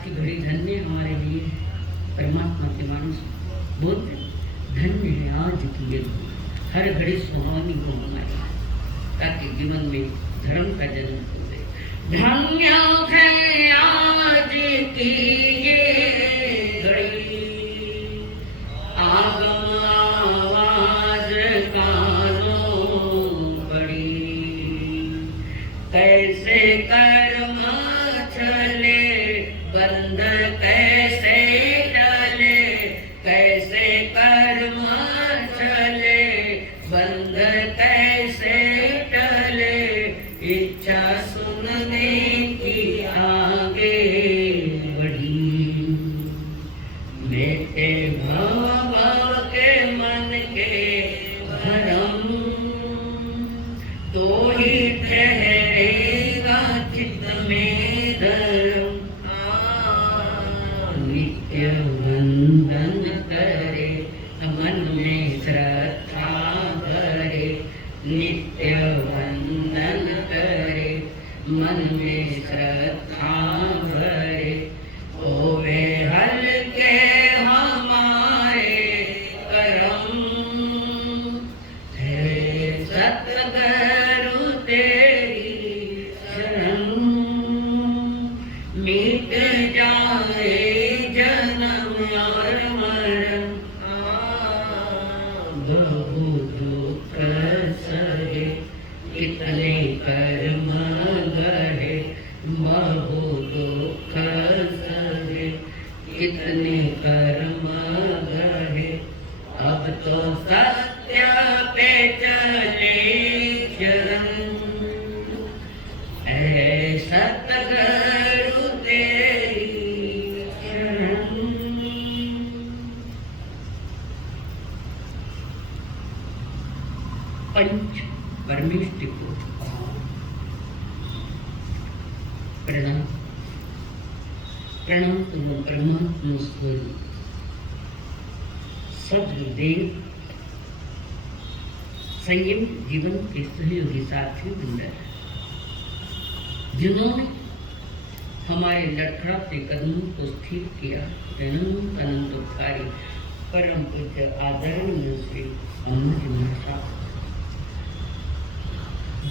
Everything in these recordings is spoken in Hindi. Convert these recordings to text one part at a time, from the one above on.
आज की घड़ी धन्य हमारे लिए। परमात्मा के मानुष बोलते धन्य है आज की ये घड़ी, हर घड़ी सुहावनी को मनाए ताकि जीवन में धर्म का जन्म हो गए। धन्य है आज की ये घड़ी, आगम आवाज कानों पड़ी, कैसे कर्म चले बंध कैसे टले, कैसे कर्म चले बंध कैसे टले, इच्छा सुनने की आगे बढ़ी, बेटे भव के मन के भरम, तो ही ठहरेगा चित्त में धर्म। नित्य वंदन करे मन में श्रद्धा भरे, नित्य वंदन करे मन में श्रद्धा भरे, होवे हल्के हमारे करम, है सतगुरु तेरी शरण, मिट जाए जन्म और मरण, बहु दुख सहे कितने कर्म गढ़े, बहु दुख सहे कितने कर्म गढ़े, अब तो सत्य पे चले चरण, ऐ सतगुरु तेरी शरण। पंच परमेष्टि को प्रणाम। प्रणाम तुम परमात्मा स्वरूप सद्गुरुदेव, संयम जीवन के सहयोगी साथी वृंद, जिन्होंने हमारे लड़खड़ाते कदमों को स्थिर किया, अनंत अनंत उपकारी परम पूज्य आदरणीय श्री अमर महाराज,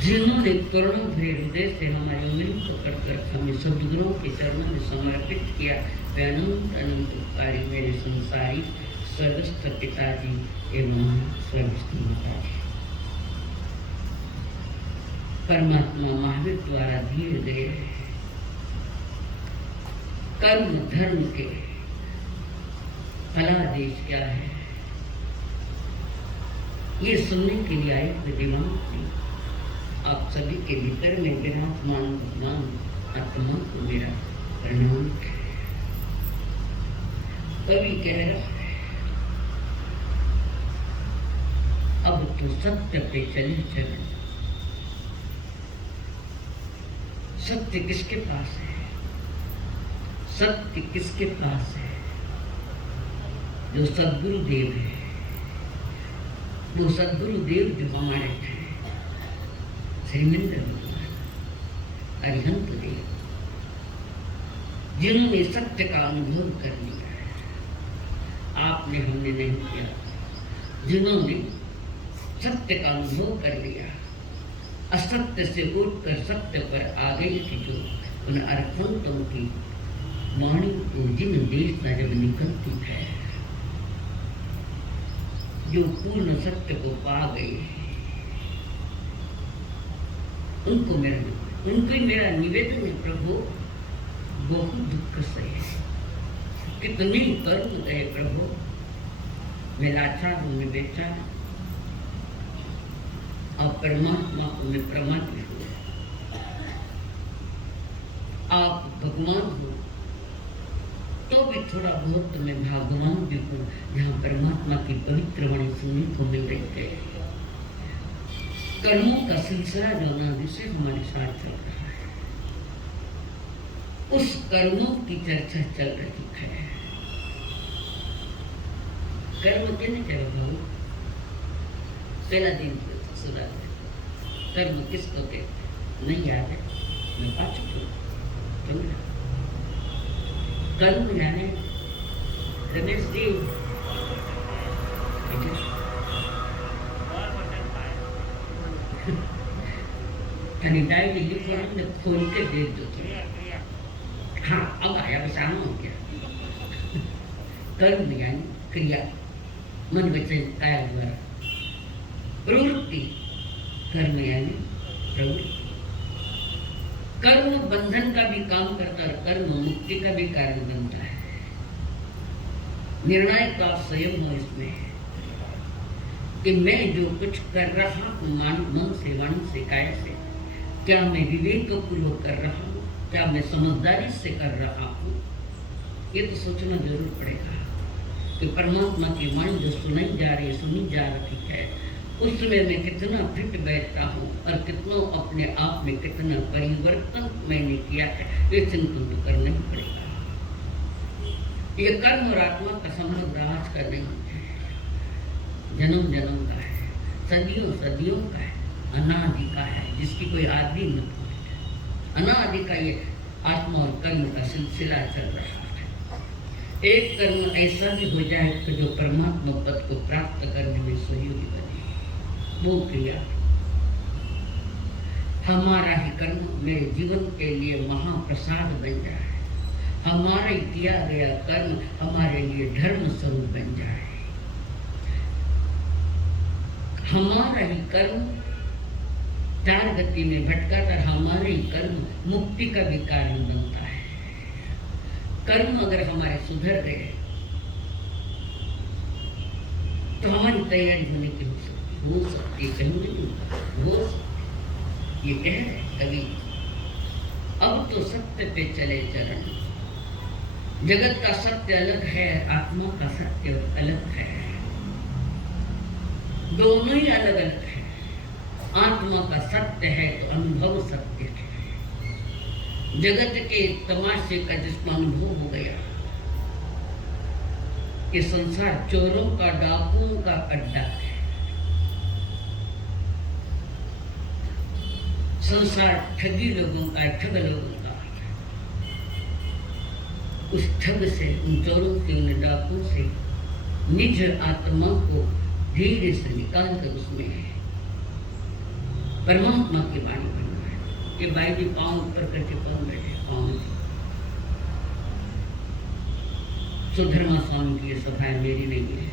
जिन्होंने करुणा भरे हृदय से हमारी उंगली पकड़कर हमें सद्गुरुओं के चरणों में समर्पित किया, वे अनंत अनंत उपकारी मेरे संसारी स्वर्गस्थ पिताजी एवं स्वर्गस्थ माताजी। परमात्मा महावीर द्वारा दिए गए कर्म धर्म के फलादेश क्या है, ये सुनने के लिए आए विद्वान थे। आप सभी के भीतर में विराजमान भगवान आत्मा को मेरा प्रणाम है। कवि कह रहा है, अब तो सत्य पे चले चले। सत्य किसके पास है? सत्य किसके पास है? जो सद्गुरुदेव है, वो सद्गुरुदेव जो हमारे थे श्रीमंदिर भगवान अरिहंत देव, जिन्होंने सत्य का अनुभव कर लिया है, आपने हमने नहीं किया, जिन्होंने सत्य का अनुभव कर लिया, असत्य से उठकर सत्य पर आ गई थी, जो उन अर्थवंतों की वाणी को जिन देश में जब निकलती है, जो पूर्ण सत्य को पा गए, उनको मेरा निवेदन है प्रभु, बहुत दुख से कितने कर्म गए प्रभु, मैं लाचार हूँ, मैं बेचार, और परमात्मा को मैं प्रमाणित हूँ। आप भगवान हो तो भी थोड़ा बहुत तो मैं भगवान भी हूँ, जहाँ परमात्मा की पवित्र वाणी सुनने को मिल रही है। कर्मों का सिलसिला जो अनादि से हमारे साथ चल रहा है, उस कर्मों की चर्चा चल रही है। कर्म कहने क्या भाव? पहला दिन सुना कर्म किसको कहते? नहीं याद है, मैं पा चुकी हूँ। कर्म यानी रमेश जी डायरी लिखो ने खोल के दे दो। हाँ अब आया बसाना हो गया। कर्म यानी क्रिया, मन वचन काया द्वारा। प्रवृत्ति, कर्म यानी प्रवृत्ति। कर्म बंधन का भी काम करता है, कर्म मुक्ति का भी कारण बनता है। निर्णय तो आप स्वयं हो इसमें कि मैं जो कुछ कर रहा हूँ मन से, वाणी से, काय से, क्या मैं विवेक पूर्वक कर रहा हूँ, क्या मैं समझदारी से कर रहा हूँ। ये तो सोचना जरूर पड़ेगा कि परमात्मा की वाणी जो सुनी जा रही है उसमें मैं कितना फिट बैठता हूँ और कितना अपने आप में कितना परिवर्तन मैंने किया है, ये चिंतन तो करना ही पड़ेगा। ये कर्म और आत्मा का संबंध आज का नहीं है, जन्म जन्म का है, सदियों सदियों का है, अनादि का है, जिसकी कोई आदि न हो। अनादि का ये आत्मा और कर्म का सिलसिला चल रहा है। एक कर्म ऐसा भी हो जाए कि जो परमात्मा पद को प्राप्त करने में सहयोगी बने, वो क्रिया हमारा ही कर्म मेरे जीवन के लिए महाप्रसाद बन जाए, हमारा ही किया गया कर्म हमारे लिए धर्म स्वरूप बन जाए, हमारा ही कर्म चार गति में भटका कर हमारे ही कर्म मुक्ति का भी कारण बनता है। कर्म अगर हमारे सुधर गए तो हमारी तैयारी होने की हो सकती है, कहीं नहीं हो सकती। ये कह रहे कभी अब तो सत्य पे चले चरण, जगत का सत्य अलग है, आत्मा का सत्य अलग है, दोनों ही अलग अलग है। आत्मा का सत्य है तो अनुभव सत्य है। जगत के तमाशे का जिसको अनुभव हो गया, ये संसार चोरों का, डाकुओं का अड्डा है। संसार ठगी लोगों का, ठग लोगों का। उस ठग से, उन चोरों से, उन डाकुओं से निज आत्मा को धीरे से निकाल कर उसमें परमात्मा की वाणी बनना है। ये भाई भी पाँव ऊपर करके कौन बैठे, पाँव सुधर्मा स्वामी की ये सभाएं मेरी नहीं है।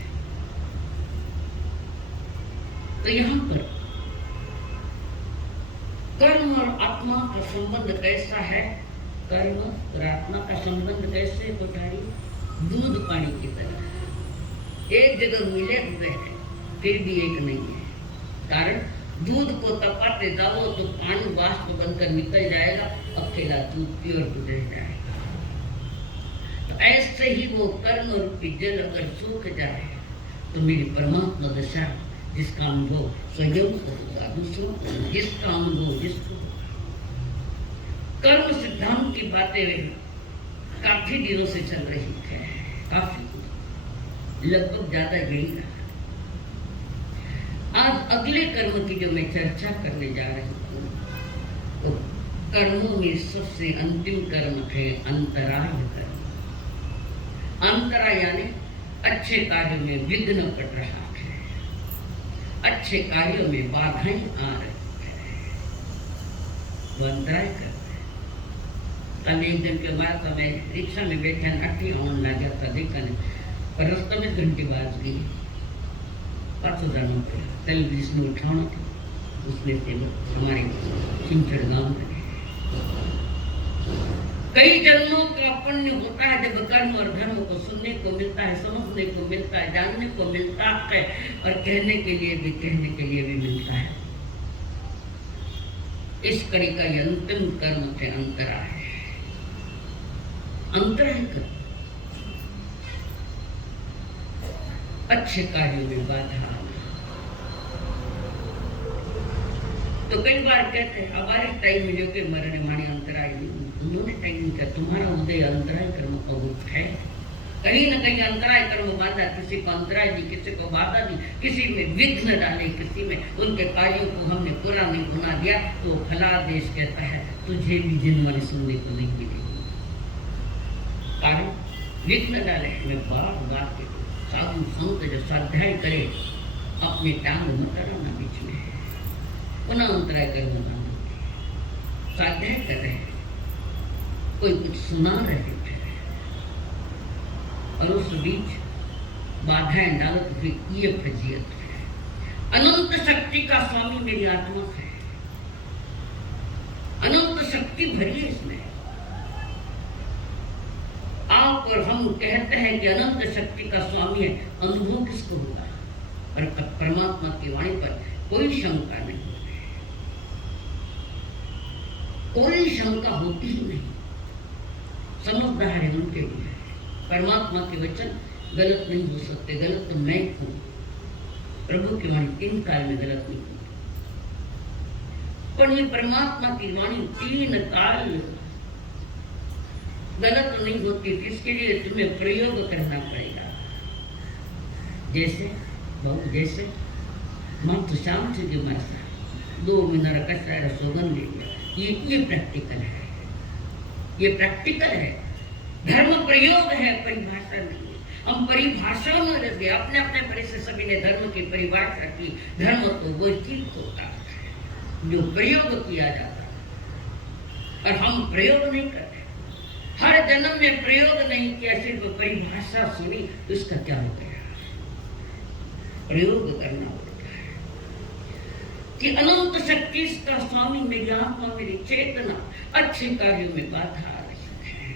तो यहाँ पर कर्म और आत्मा का संबंध कैसा है? कर्म और आत्मा का संबंध कैसे कोठारी? दूध पानी की तरह एक जगह मिले हुए हैं फिर भी एक नहीं है। कारण दूध को तपाते जाओ तो पानी वाष्प बनकर निकल जाएगा, अकेला दूध प्योर दूध रह जाएगा। तो ऐसे ही वो कर्म रूपी जल अगर सूख जाए तो मेरी परमात्मा दशा जिसका अनुभव स्वयं को होगा, दूसरों को, जिसका अनुभव जिसको होगा। कर्म सिद्धांत की बातें काफी दिनों से चल रही है, काफी लगभग ज्यादा यही रहा। आज अगले कर्म की जो मैं चर्चा करने जा रही हूँ, तो कर्मों में सबसे अंतिम कर्म है अंतराय कर्म। अंतराय यानी अच्छे कार्यों में विघ्न पड़ रहा है, अच्छे कार्यों में बाधाएं आ रही है, वो अंतराय कर्म है। कल एक दिन के बाद तो मैं रिक्शा में बैठा अट्ठी आवन लगा था, देखा नहीं पर रास्ते में घंटी बाज गई। 5,000 रुपये कल भी इसमें उठाना था, उसमें से हमारे चिंचड़ गाँव में कई जन्मों का पुण्य होता है जब कर्म और धर्म को सुनने को मिलता है, समझने को मिलता है, जानने को मिलता है और कहने के लिए भी मिलता है। इस कड़ी का ये अंतिम कर्म है अंतराय। अंतराय कर्म अच्छे कार्यों में बाधा। तो कई बार कहते हैं हमारे टाइम में जो कि मरने माने अंतराय नहीं, उन्होंने टाइम क्या तुम्हारा उदय अंतराय कर्म का रूप है। कहीं न कहीं अंतराय कर्म बाधा, किसी को अंतराय दी, किसी को बाधा दी, किसी में विघ्न डाले, किसी में उनके कार्यों को हमने पूरा नहीं बना दिया, तो फलादेश कहता है तुझे भी जिन वाली सुनने को नहीं मिलेगी। कारण विघ्न डाले। मैं बार बार के साधु संत जो स्वाध्याय करे अपने टांग मत रहना बीच में, पुनः अंतराय कर स्वाध्याय कर रहे, कोई कुछ सुना रहे थे और उस बीच बाधाएं डालत हुई ये फजीयत है। अनंत शक्ति का स्वामी मेरी आत्मा है, अनंत शक्ति भरी है इसमें। आप और हम कहते हैं कि अनंत शक्ति का स्वामी है, अनुभव किसको होगा? और परमात्मा की वाणी पर कोई शंका नहीं, कोई शंका होती ही नहीं। समझदार है उनके लिए, परमात्मा के वचन गलत नहीं हो सकते। गलत तो मैं हूं, प्रभु की वाणी 3 काल में गलत नहीं होती, पर ये परमात्मा की वाणी 3 काल गलत तो नहीं होती। इसके लिए तुम्हें प्रयोग करना पड़ेगा। जैसे बहु जैसे मंत्र शाम से जो मासा 2 मिनट का सोगन ले लिया, ये प्रैक्टिकल है, ये प्रैक्टिकल है। धर्म प्रयोग है, परिभाषा नहीं है। हम परिभाषा में रह गए, अपने अपने परिसर सभी ने धर्म की परिभाषा की। धर्म तो वो चीज होता है जो प्रयोग किया जाता है, और हम प्रयोग नहीं करते। हर जन्म में प्रयोग नहीं किया, सिर्फ परिभाषा सुनी, तो इसका क्या हो गया? प्रयोग करना होता है कि अनंत शक्ति का स्वामी मेरी आत्मा, मेरी चेतना अच्छे कार्यों में बाधा आ रही है।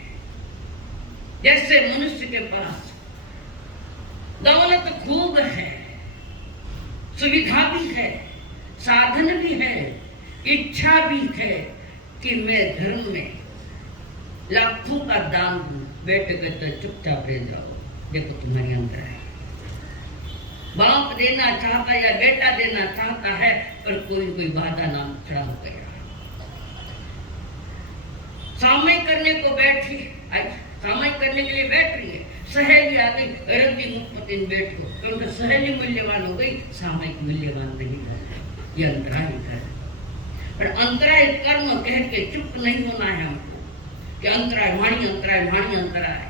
जैसे मनुष्य के पास दौलत खूब है, सुविधा भी है, साधन भी है, इच्छा भी है कि मैं धर्म में लाखों का दान दूं, बेटे कहते चुपचाप रह जाओ, देखो तुम्हारी अंदर है। बाप देना चाहता या बेटा देना चाहता है, पर कोई बाधा ना खड़ा हो गया। सामय करने को बैठी, सामय करने के लिए बैठ रही है, सहेली आ गई, रद्दी मुक्तिन बैठो, क्योंकि सहेली मूल्यवान हो गई, सामयिक मूल्यवान नहीं है। ये अंतराय है, पर अंतराय कर्म कह के चुप नहीं होना है हमको कि अंतराय वाणी, अंतराय वाणी, अंतराय।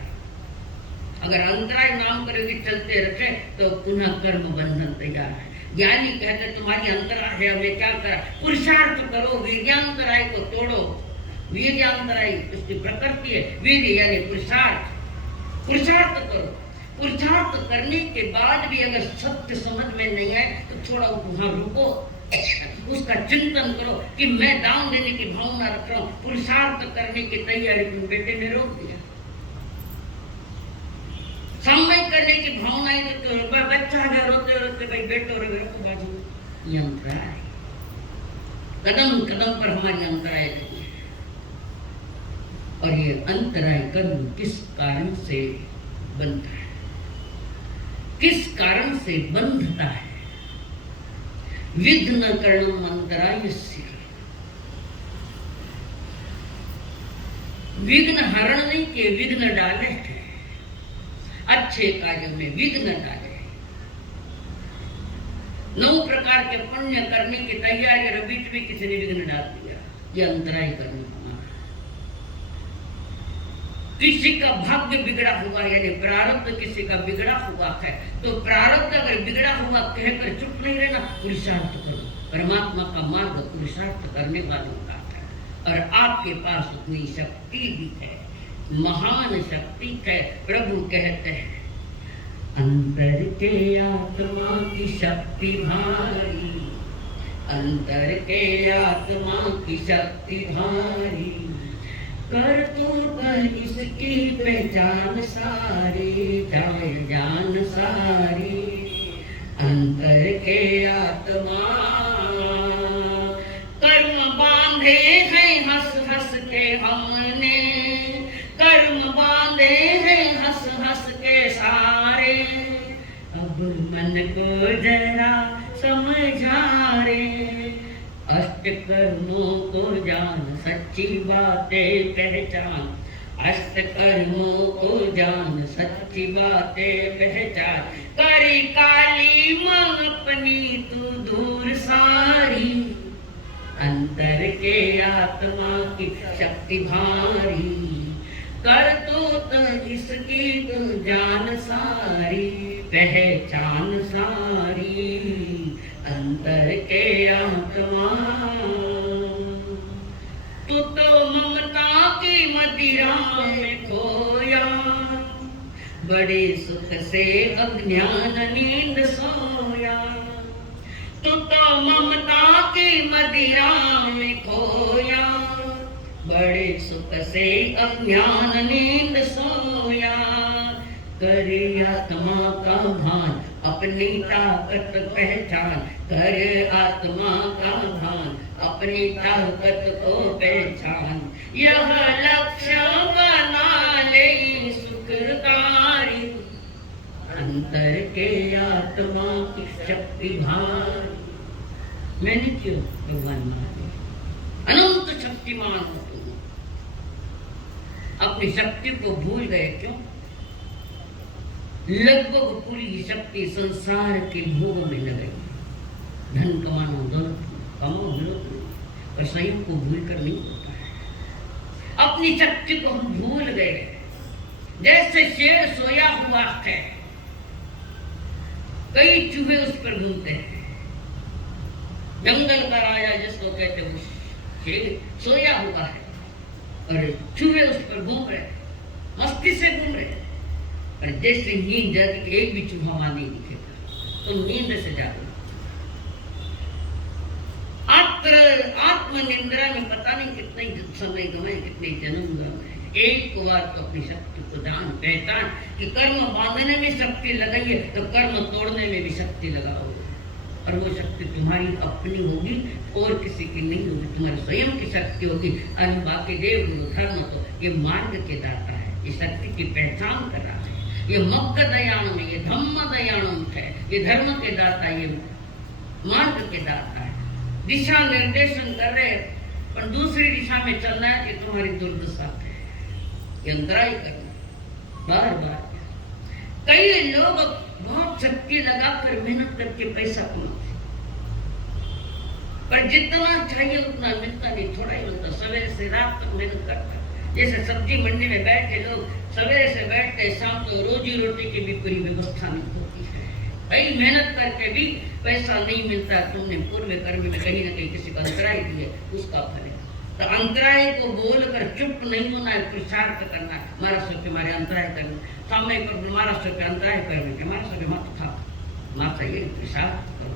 अगर अंतराय नाम करोगे चलते रखे तो पुनः कर्म बंधन तैयार है। ज्ञानी कहते तुम्हारी अंतराय है, हमें क्या करा? पुरुषार्थ करो, वीर्यांतराय को तोड़ो। वीर्यांतराय उसकी प्रकृति है, वीर यानी पुरुषार्थ। पुरुषार्थ करो, पुरुषार्थ करने के बाद भी अगर सत्य समझ में नहीं आए तो थोड़ा वहां रुको, उसका चिंतन करो कि मैं दान देने की भावना रख रहा हूं, पुरुषार्थ करने की तैयारी तुम बेटे ने रोक दिया। समय करने की भावना है तो बच्चा है, रोते रोते भाई बेटो रो बाजू में। ये अंतराय, कदम कदम पर हमारी अंतराय लगी है। और ये अंतराय कर्म किस कारण से बनता है, किस कारण से बंधता है? विघ्न कर्णम अंतरायस्य, विघ्न हरण नहीं के विघ्न डाले हैं, अच्छे कार्यों में विघ्न डाले। 9 प्रकार के पुण्य करने की तैयारी और बीच में किसी ने विघ्न डाल दिया, ये अंतराय कर्म हमारा। किसी का भाग्य बिगड़ा हुआ यानी प्रारब्ध किसी का बिगड़ा हुआ है, तो प्रारब्ध अगर बिगड़ा हुआ कहकर चुप नहीं रहना, पुरुषार्थ करो। परमात्मा का मार्ग पुरुषार्थ करने वालों का है, और आपके पास उतनी शक्ति भी है, महान शक्ति है। प्रभु कहते हैं अंतर के आत्मा की शक्ति भारी, अंतर के आत्मा की शक्ति भारी, कर तू कर इसकी पहचान सारी, जाए जान सारी। अंतर के आत्मा कर्म बांधे हैं हंस हंस के हमने, कर्म बांधे हैं हंस हंस के सारे, अब मन को जरा समझा रे, अष्ट कर्मों को जान सच्ची बातें पहचान, अष्ट कर्मों को जान सच्ची बातें पहचान, करी काली मां अपनी तू दूर सारी, अंतर के आत्मा की शक्ति भारी, करतूत इसकी तो जान सारी, पहचान सारी, अंतर के आत्मा। तू तो ममता की मदिरा में खोया, बड़े सुख से अज्ञान नींद सोया। तू तो ममता की मदिरा में खोया, बड़े सुख से अज्ञान नींद सोया। करे आत्मा का भान अपनी ताकत पहचान, करे आत्मा का भान अपनी ताकत को पहचान। यह लक्ष्य बना ले सुखकारी, अंतर के आत्मा की शक्ति भान। मैंने क्यों भगवान महादेव अनंत शक्तिमान हो तुम, अपनी शक्ति को भूल गए क्यों? लगभग पूरी शक्ति संसार के भोग में लगाई। धन कमाना, दौलत कमाओ, पर संयम को भूल कर नहीं होता है। अपनी शक्ति को हम भूल गए। जैसे शेर सोया हुआ है, कई चूहे उस पर घूमते हैं। जंगल का राजा जिसको कहते हैं, शेर सोया हुआ है और चूहे उस पर घूम रहे, मस्ती से घूम रहे। और जैसे नींद जाती, एक भी चूहा वहां नहीं दिखेगा, तो नींद से जागो। आत्मनिंद्रा में पता नहीं कितने समय गए, कितने जन्म गए। एक बार तो अपनी शक्ति को जान पहचान कि कर्म बांधने में शक्ति लगाइए तो कर्म तोड़ने में भी शक्ति लगाओ, और वो शक्ति तुम्हारी अपनी होगी और किसी की नहीं होगी, तुम्हारी स्वयं की शक्ति होगी। और बाकी देव गुरु धर्म तो ये मार्ग के दाता है, ये शक्ति की पहचान कर रहा है। ये मग्ग दयाणम है, ये धम्म दयाणम है, ये धर्म के दाता, ये मार्ग के दाता है। दिशा निर्देशन कर रहे, पर दूसरी दिशा में चलना है कि तुम्हारी दुर्दशा है, ये अंतराय करना बार बार। कई लोग बहुत शक्ति लगाकर मेहनत करके पैसा कमाते, पर जितना चाहिए उतना मिलता नहीं, थोड़ा ही मिलता। सवेरे से रात तक मेहनत करता, जैसे सब्जी मंडी में बैठे लोग सवेरे से बैठते शाम तो रोजी रोटी की भी पूरी व्यवस्था नहीं होती है। कई मेहनत करके भी पैसा नहीं मिलता। तुमने पूर्व कर्म में कहीं ना कहीं किसी को अंतराय दिए, उसका फल है। तो अंतराय को बोलकर चुप नहीं होना है, पुरुषार्थ करना है। महाराष्ट्र के मारे अंतराय करना, सामने पर महाराष्ट्र के अंतराय करने के महाराष्ट्र के मत था माँ चाहिए पुरुषार्थ करो।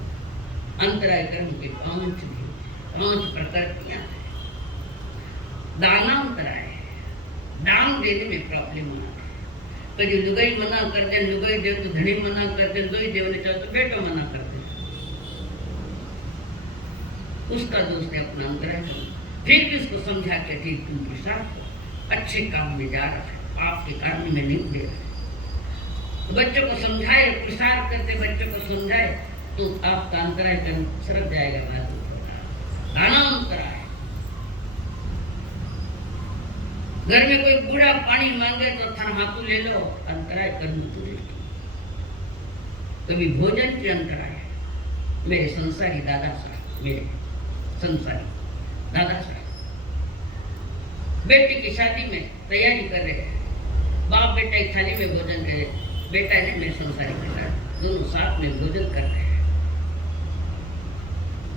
अंतराय कर्म के 5 प्रकृतियां हैं। दानांतराय, दान देने में प्रॉब्लम होना है। कभी लुगाई मना कर दे, लुगाई दे तो धनी मना कर दे, दो ही देवने चाहे तो बेटा मना कर दे, उसका दोष है अपना अंतराय करना। फिर भी उसको समझा के ठीक तुम पुरुषार्थ अच्छे काम में जा रहा है, आपके कारण में नहीं दे रहा। तो बच्चों को समझाए, पुरुषार्थ करते बच्चों को समझाए तो आपका अंतराय कर्म सरक जाएगा। दानांतराय, घर में कोई बूढ़ा पानी मांगे तो थाना हाथू ले लो, अंतराय कर्म तुझे। कभी भोजन के अंतराय, मेरे संसारी दादा साहब, मेरे संसारी दादा साहब बेटी की शादी में तैयारी कर रहे हैं। बाप बेटा एक थाली में भोजन कर रहे, बेटा ने मेरे संसारी के साथ दोनों साथ में भोजन कर रहे हैं।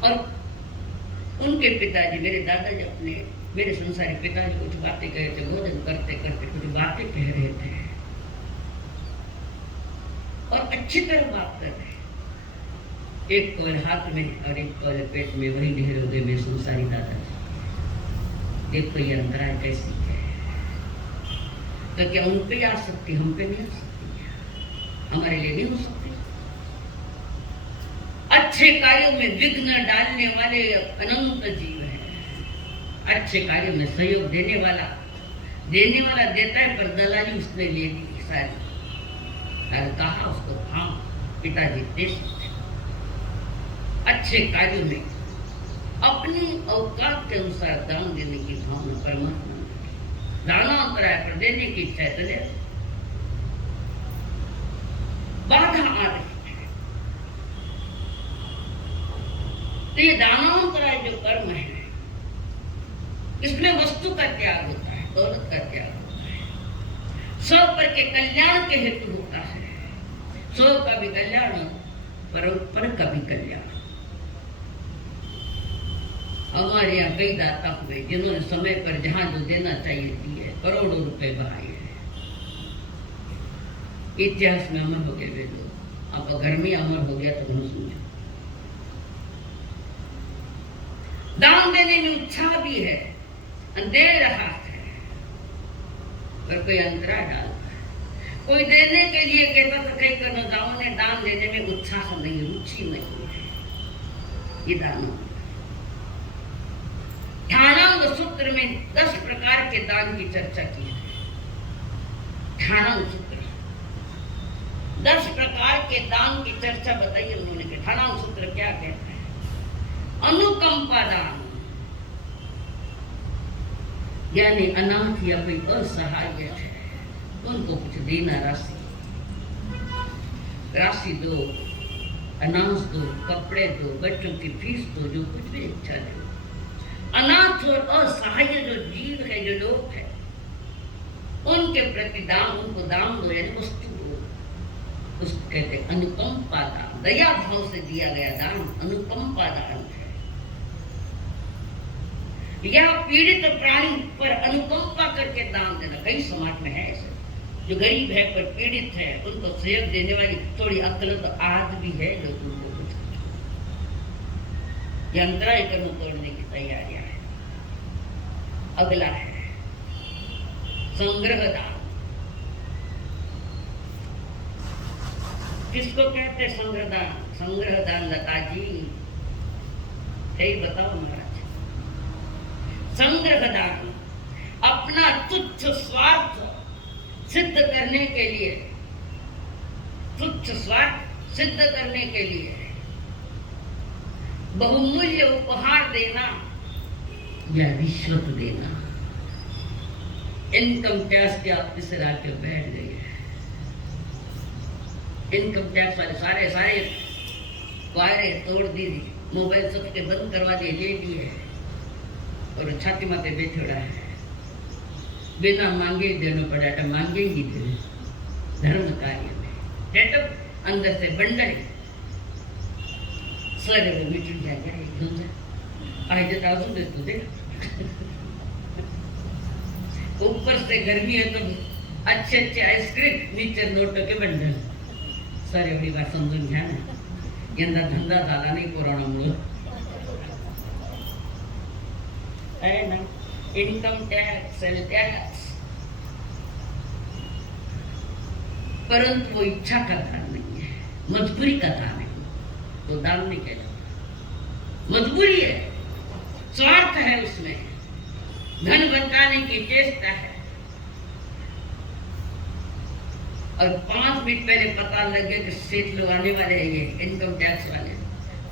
और उनके पिताजी, मेरे दादाजी अपने मेरे संसारी पिताजी कुछ बातें कह रहे थे, भोजन करते करते कुछ बातें कह रहे थे और अच्छी तरह बात कर रहे। एक कौल हाथ में और एक कौल पेट में, वही ढेर हो गए मेरे संसारी दादाजी। देखो ये अंतराय कैसी है। तो क्या उन पे आ सकती, हम पे नहीं आ सकती, हमारे लिए नहीं हो सकती। अच्छे कार्यों में विघ्न डालने वाले अनंत जीव हैं। अच्छे कार्यों में सहयोग देने वाला देता है, पर दलाली उसने ले ली सारी। कहा उसको हाँ पिताजी दे सकते। अच्छे कार्यों में अपनी औकात के अनुसार दान देने की भावना परमात्मा दानांतराय पर देने की इच्छा है तो दे। बाधा आ रही है तो ये दानांतराय जो कर्म है, इसमें वस्तु का त्याग होता है, दौलत का त्याग होता है। पर के कल्याण के हेतु होता है। सो का भी कल्याण, पर का भी कल्याण। हमारे यहाँ कई दाता हुए जिन्होंने समय पर जहां जो देना चाहिए दिए, करोड़ों रुपए बहाए हैं। इतिहास में अमर हो गए वे लोग। अब घर में अमर हो गया तो हम सुने। दान देने में उत्साह भी है, दे रहा है, पर कोई अंतरा डालता है। कोई देने के लिए कहता था कई कर्णदाओं ने दान देने में उत्साह नहीं, रुचि नहीं है। ये दानों ठाणांग सूत्र में 10 प्रकार के दान की चर्चा की है। ठाणांग सूत्र 10 प्रकार के दान की चर्चा बताई उन्होंने कि ठाणांग सूत्र क्या कहता है। अनुकंपा दान, यानी अनाथ या कोई असहाय है उनको कुछ देना, राशि दो, अनाज दो, कपड़े दो, बच्चों की फीस दो, जो कुछ भी इच्छा दो। अनाथ और असहाय जो जीव है, जो लोग है, उनके प्रति दान, उनको दान दो, यानी वस्तु दो। उसको कहते अनुकंपा दान। दया भाव से दिया गया दान अनुकंपा दान है। या पीड़ित प्राणी पर अनुकंपा करके दान देना। कई समाज में है ऐसे, जो गरीब है पर पीड़ित है, उनको सहयोग देने वाली थोड़ी अक्ल तो आज भी है, जो उनको यंत्राय कर्म तोड़ने की तैयारियां है। अगला है संग्रह दान। किसको कहते संग्रह दान? संग्रह दान लता जी सही बताओ महाराज। संग्रह दान अपना तुच्छ स्वार्थ सिद्ध करने के लिए, तुच्छ स्वार्थ सिद्ध करने के लिए बहुमूल्य उपहार देना या रिश्वत देना। इनकम टैक्स के ऑफिस से आके बैठ गए हैं। इनकम टैक्स वाले सारे वायरे तोड़ दी, मोबाइल सबके बंद करवा दिए, ले लिए और छाती माते बैठे रहा है। बिना मांगे देना पड़ा था, मांगे ही दे धर्म कार्य में। सेटअप अंदर से बंडल सर वो मीटिंग जाएगा एकदम से आज जताजू दे तो दे। ऊपर से गर्मी है तो अच्छे अच्छे आइसक्रीम, नीचे नोटों के बंडल। सर एवढी बात समजून घ्या ना, यंदा धंदा झाला नाही कोरोनामुळे है ना। इनकम टैक्स, सेल टैक्स, परंतु वो इच्छा का दान नहीं है, मजबूरी का दान है। तो दान नहीं कहता, मजबूरी है, स्वार्थ है उसमें, धन बचाने की चेष्टा है। और 5 मिनट पहले पता लग गया कि सेठ लोग आने वाले हैं, ये इनकम टैक्स वाले।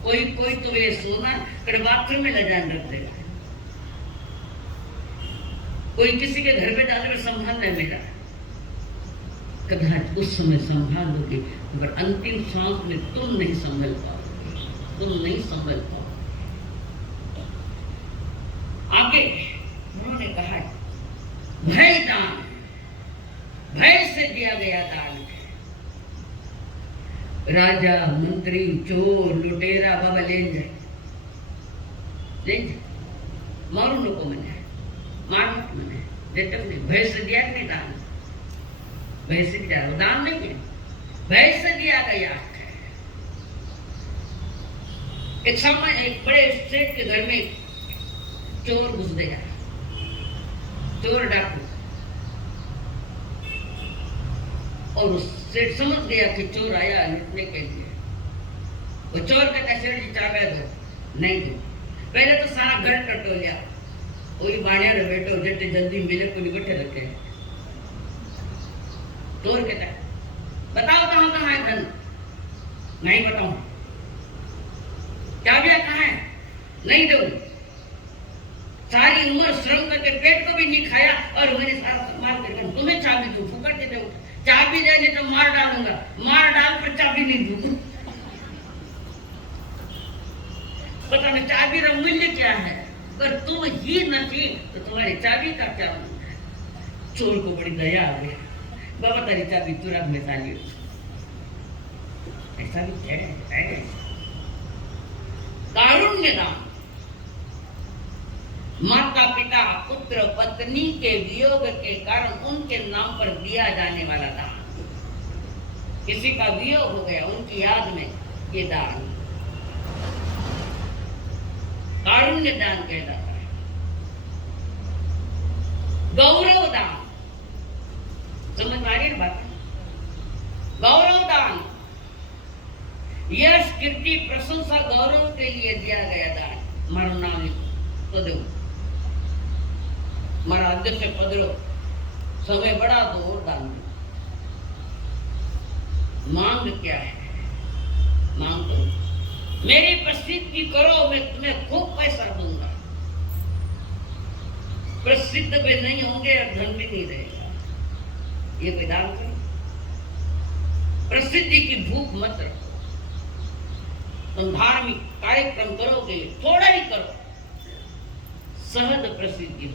कोई तो ये सोना बाथरूम में ले जाने रख देगा, कोई किसी के घर में डालकर संभालने मिला। कदाच उस समय संभाल लोगे, मगर अंतिम सांस में तुम नहीं संभल पाओगे, तुम नहीं संभल पाओगे। आगे उन्होंने कहा भय दान, भय से दिया गया दान। राजा, मंत्री, चोर, लुटेरा बाबा ले जाए, मारू नको मने, मार मत मने, देते नहीं। भय से दिया नहीं दान, भय से दिया दान नहीं है, भय से दिया गया। एक समय एक बड़े सेठ के घर में चोर घुस गया, चोर डाकू, और उस सेठ समझ गया कि चोर आया लूटने के लिए। वो चोर कहता सेठ जी चाबी दो, नहीं दो। पहले तो सारा घर टटोलिया, वही बाणिया रे बैठो जटे जल्दी मिले को निकटे रखे। चोर कहता बताओ कहाँ है धन? नहीं बताऊं। चाबियां कहाँ है? नहीं दो। सारी उम्र श्रम करके पेट को भी नहीं खाया और मैंने सारा सम्मान करके तुम्हें चाबी दूं, फुकट दे दूं। चाबी देने तो मार डालूंगा, मार डाल कर चाबी नहीं दूं। पता नहीं चाबी का मूल्य क्या है, अगर तुम ही नहीं तो तुम्हारी चाबी का क्या मूल्य है? चोर को बड़ी दया आ गई, बाबा तारी चाबी तुरंत में साली ऐसा भी है। कारुण्य दान, माता पिता पुत्र पत्नी के वियोग के कारण उनके नाम पर दिया जाने वाला दान। किसी का वियोग हो गया, उनकी याद में ये दान कारुण्य दान कहलाता है। गौरव दान, समझ में आ रही है बात? गौरव दान, यश कीर्ति प्रशंसा गौरव के लिए दिया गया दान। मारो नाम तो दो, मारा अध्यक्ष पधरो, समय बढ़ा दो और दान दो। मांग क्या है? मांग तो मेरी प्रसिद्धि करो, मैं तुम्हें खूब पैसा दूंगा। प्रसिद्ध भी नहीं होंगे और धन भी नहीं रहेगा, ये कोई दान करो? प्रसिद्धि की भूख मत रखो। तुम धार्मिक कार्यक्रम करोगे, थोड़ा ही करो, सहज प्रसिद्धि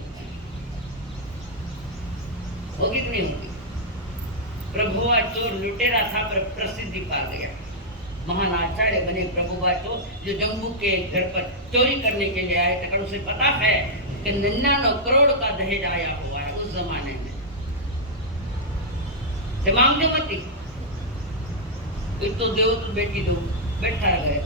होगी कि नहीं होगी? प्रभुआ चोर लुटेरा था पर प्रसिद्धि पा गया, महान आचार्य बने प्रभुआ चोर, जो जम्मू के घर पर चोरी करने के लिए आए थे। उसे पता है कि 99 करोड़ का दहेज आया हुआ है उस जमाने में। मांगने मत, तो दो तो बेटी दो, बैठा गए।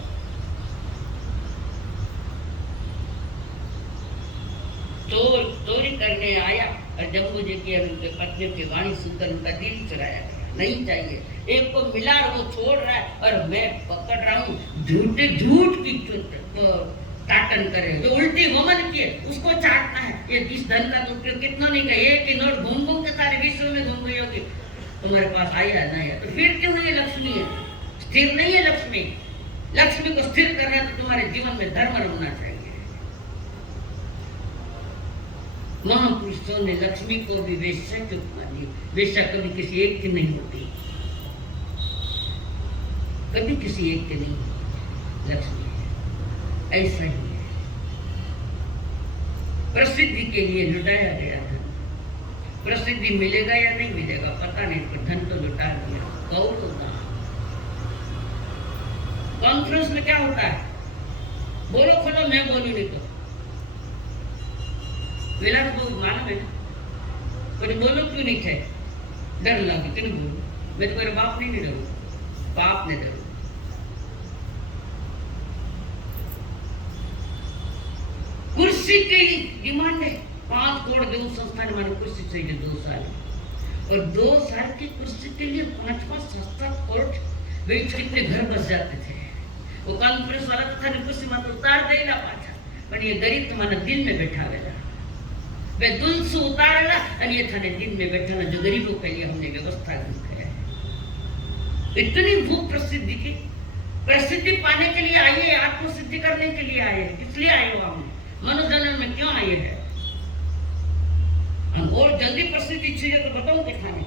चोरी करने आया और जम्मू जी की उनके पत्नी की वाणी सुनकर उनका दिल चुराया गया। नहीं चाहिए, एक को मिला और वो छोड़ रहा है और मैं पकड़ रहा हूँ। झूठे झूठ की ताटन करे, जो उल्टी वमन किए उसको चाटना है। ये इस धन का तो कितना नहीं का, एक ही नोट घूम घूम के सारे विश्व में घूम गई होगी, तुम्हारे पास आई है नहीं है तो फिर क्यों नहीं? लक्ष्मी है, स्थिर नहीं है लक्ष्मी। लक्ष्मी को स्थिर करना है तो तुम्हारे जीवन में धर्म होना चाहिए। महापुरुषों ने लक्ष्मी को भी वेश्या क्यों मानी? वेश्या कभी किसी एक की नहीं होती, कभी किसी एक की नहीं होती। लक्ष्मी है, ऐसा ही है। प्रसिद्धि के लिए लुटाया गया धन, प्रसिद्धि मिलेगा या नहीं मिलेगा पता नहीं, पर धन तो लुटा दिया। गौरव दान। कॉन्फ्रेंस में क्या होता है? बोलो खोलो, मैं बोलू नहीं तो मिला तो मालूम है ना, बोलो क्यों नहीं थे? डर लगा, क्यों बोलो? मैं तो मेरे बाप नहीं डरू, बाप ने डरू। कुर्सी की डिमांड है, 5 करोड़ देव संस्थान माने कुर्सी चाहिए 2 साल, और 2 साल की कुर्सी के लिए 5-5, 7-7 करोड़ वे कितने घर बस जाते थे। वो कॉन्फ्रेंस वाला तो था कुर्सी मत उतार देगा पाछा, पर ये गरीब तुम्हारा दिन में बैठा हुआ वे दुल से उतारेला और ये थाने दिन में बैठा ना, जो गरीबों के लिए हमने व्यवस्था की है। इतनी भूख प्रसिद्धि की, प्रसिद्धि पाने के लिए आए हैं, आत्मसिद्धि करने के लिए आए हैं। किस लिए आए हो? हम मनुजन्म में क्यों आए हैं? हम और जल्दी प्रसिद्धि चाहिए तो बताऊं कि थाने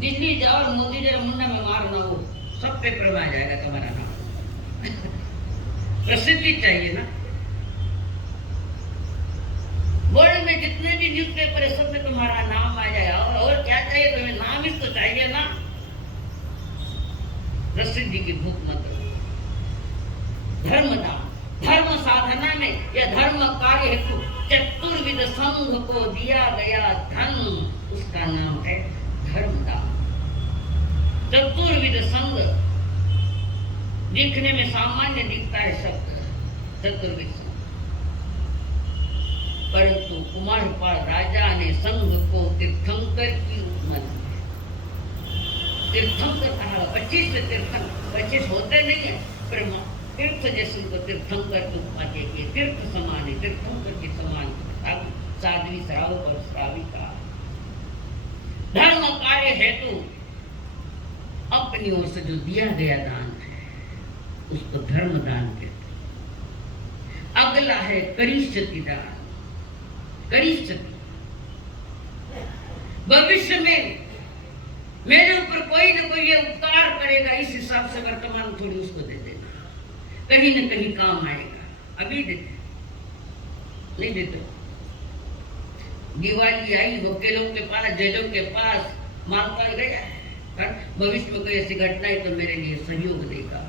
दिल्ली जाओ, मोदी जरा मुंडा में मारना, हो सब पेपर में आ जाएगा तुम्हारा नाम। प्रसिद्धि चाहिए ना। वर्ल्ड में जितने भी न्यूज़पेपर है सब में तुम्हारा नाम आ जाएगा, और क्या चाहिए तुम्हें? नाम ही तो चाहिए ना। प्रसिद्धि की भूख मत रखो। धर्मदान, धर्म साधना में या धर्म कार्य हेतु चतुर्विध संघ को दिया गया धन, उसका नाम है धर्मदान। चतुर्विध संघ दिखने में सामान्य दिखता है शब्द चतुर्विध संघ, परंतु कुमारपाल राजा ने संघ को तीर्थंकर की उपमा दी। तीर्थंकर कहा, 25 से तीर्थंकर 25 होते नहीं है, पर तीर्थ जैसे को तीर्थंकर की उपमा देगी। तीर्थ समान है, तीर्थंकर के समान साध्वी श्राव और श्राविका। धर्म कार्य हेतु अपनी ओर से जो दिया गया दान है उसको धर्म दान कहते हैं। अगला है करिष्यति दान। करिष्यति, भविष्य में मेरे ऊपर कोई न कोई ये उपकार करेगा, इस हिसाब से वर्तमान थोड़ी उसको दे देना, कहीं न कहीं काम आएगा। अभी देते नहीं देते। दिवाली आई, वकीलों के पास, जजों के पास मानता गया है, भविष्य में कोई ऐसी घटना है तो मेरे लिए सहयोग देगा।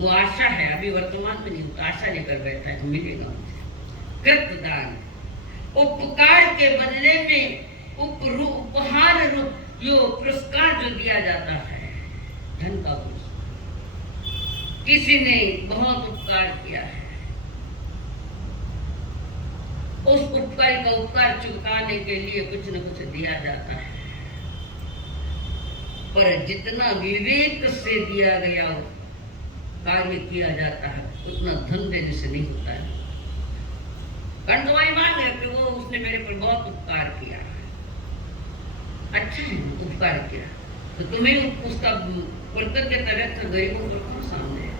वो आशा है, अभी वर्तमान में नहीं, तो आशा लेकर बैठा है मिलेगा मुझे। कृतदान, उपकार के बदले में उपहार रूप जो पुरस्कार जो दिया जाता है, धन का पुरस्कार। किसी ने बहुत उपकार किया है, उस उपकार का उपकार चुकाने के लिए कुछ न कुछ दिया जाता है, पर जितना विवेक से दिया गया कार्य किया जाता है उतना धन देने से नहीं होता है। कारण तो वही मान है कि वो उसने मेरे पर बहुत उपकार किया, अच्छा है उपकार किया, तो तुम्हें उसका कृतज्ञता व्यक्त गरीबों को कौन सामने है।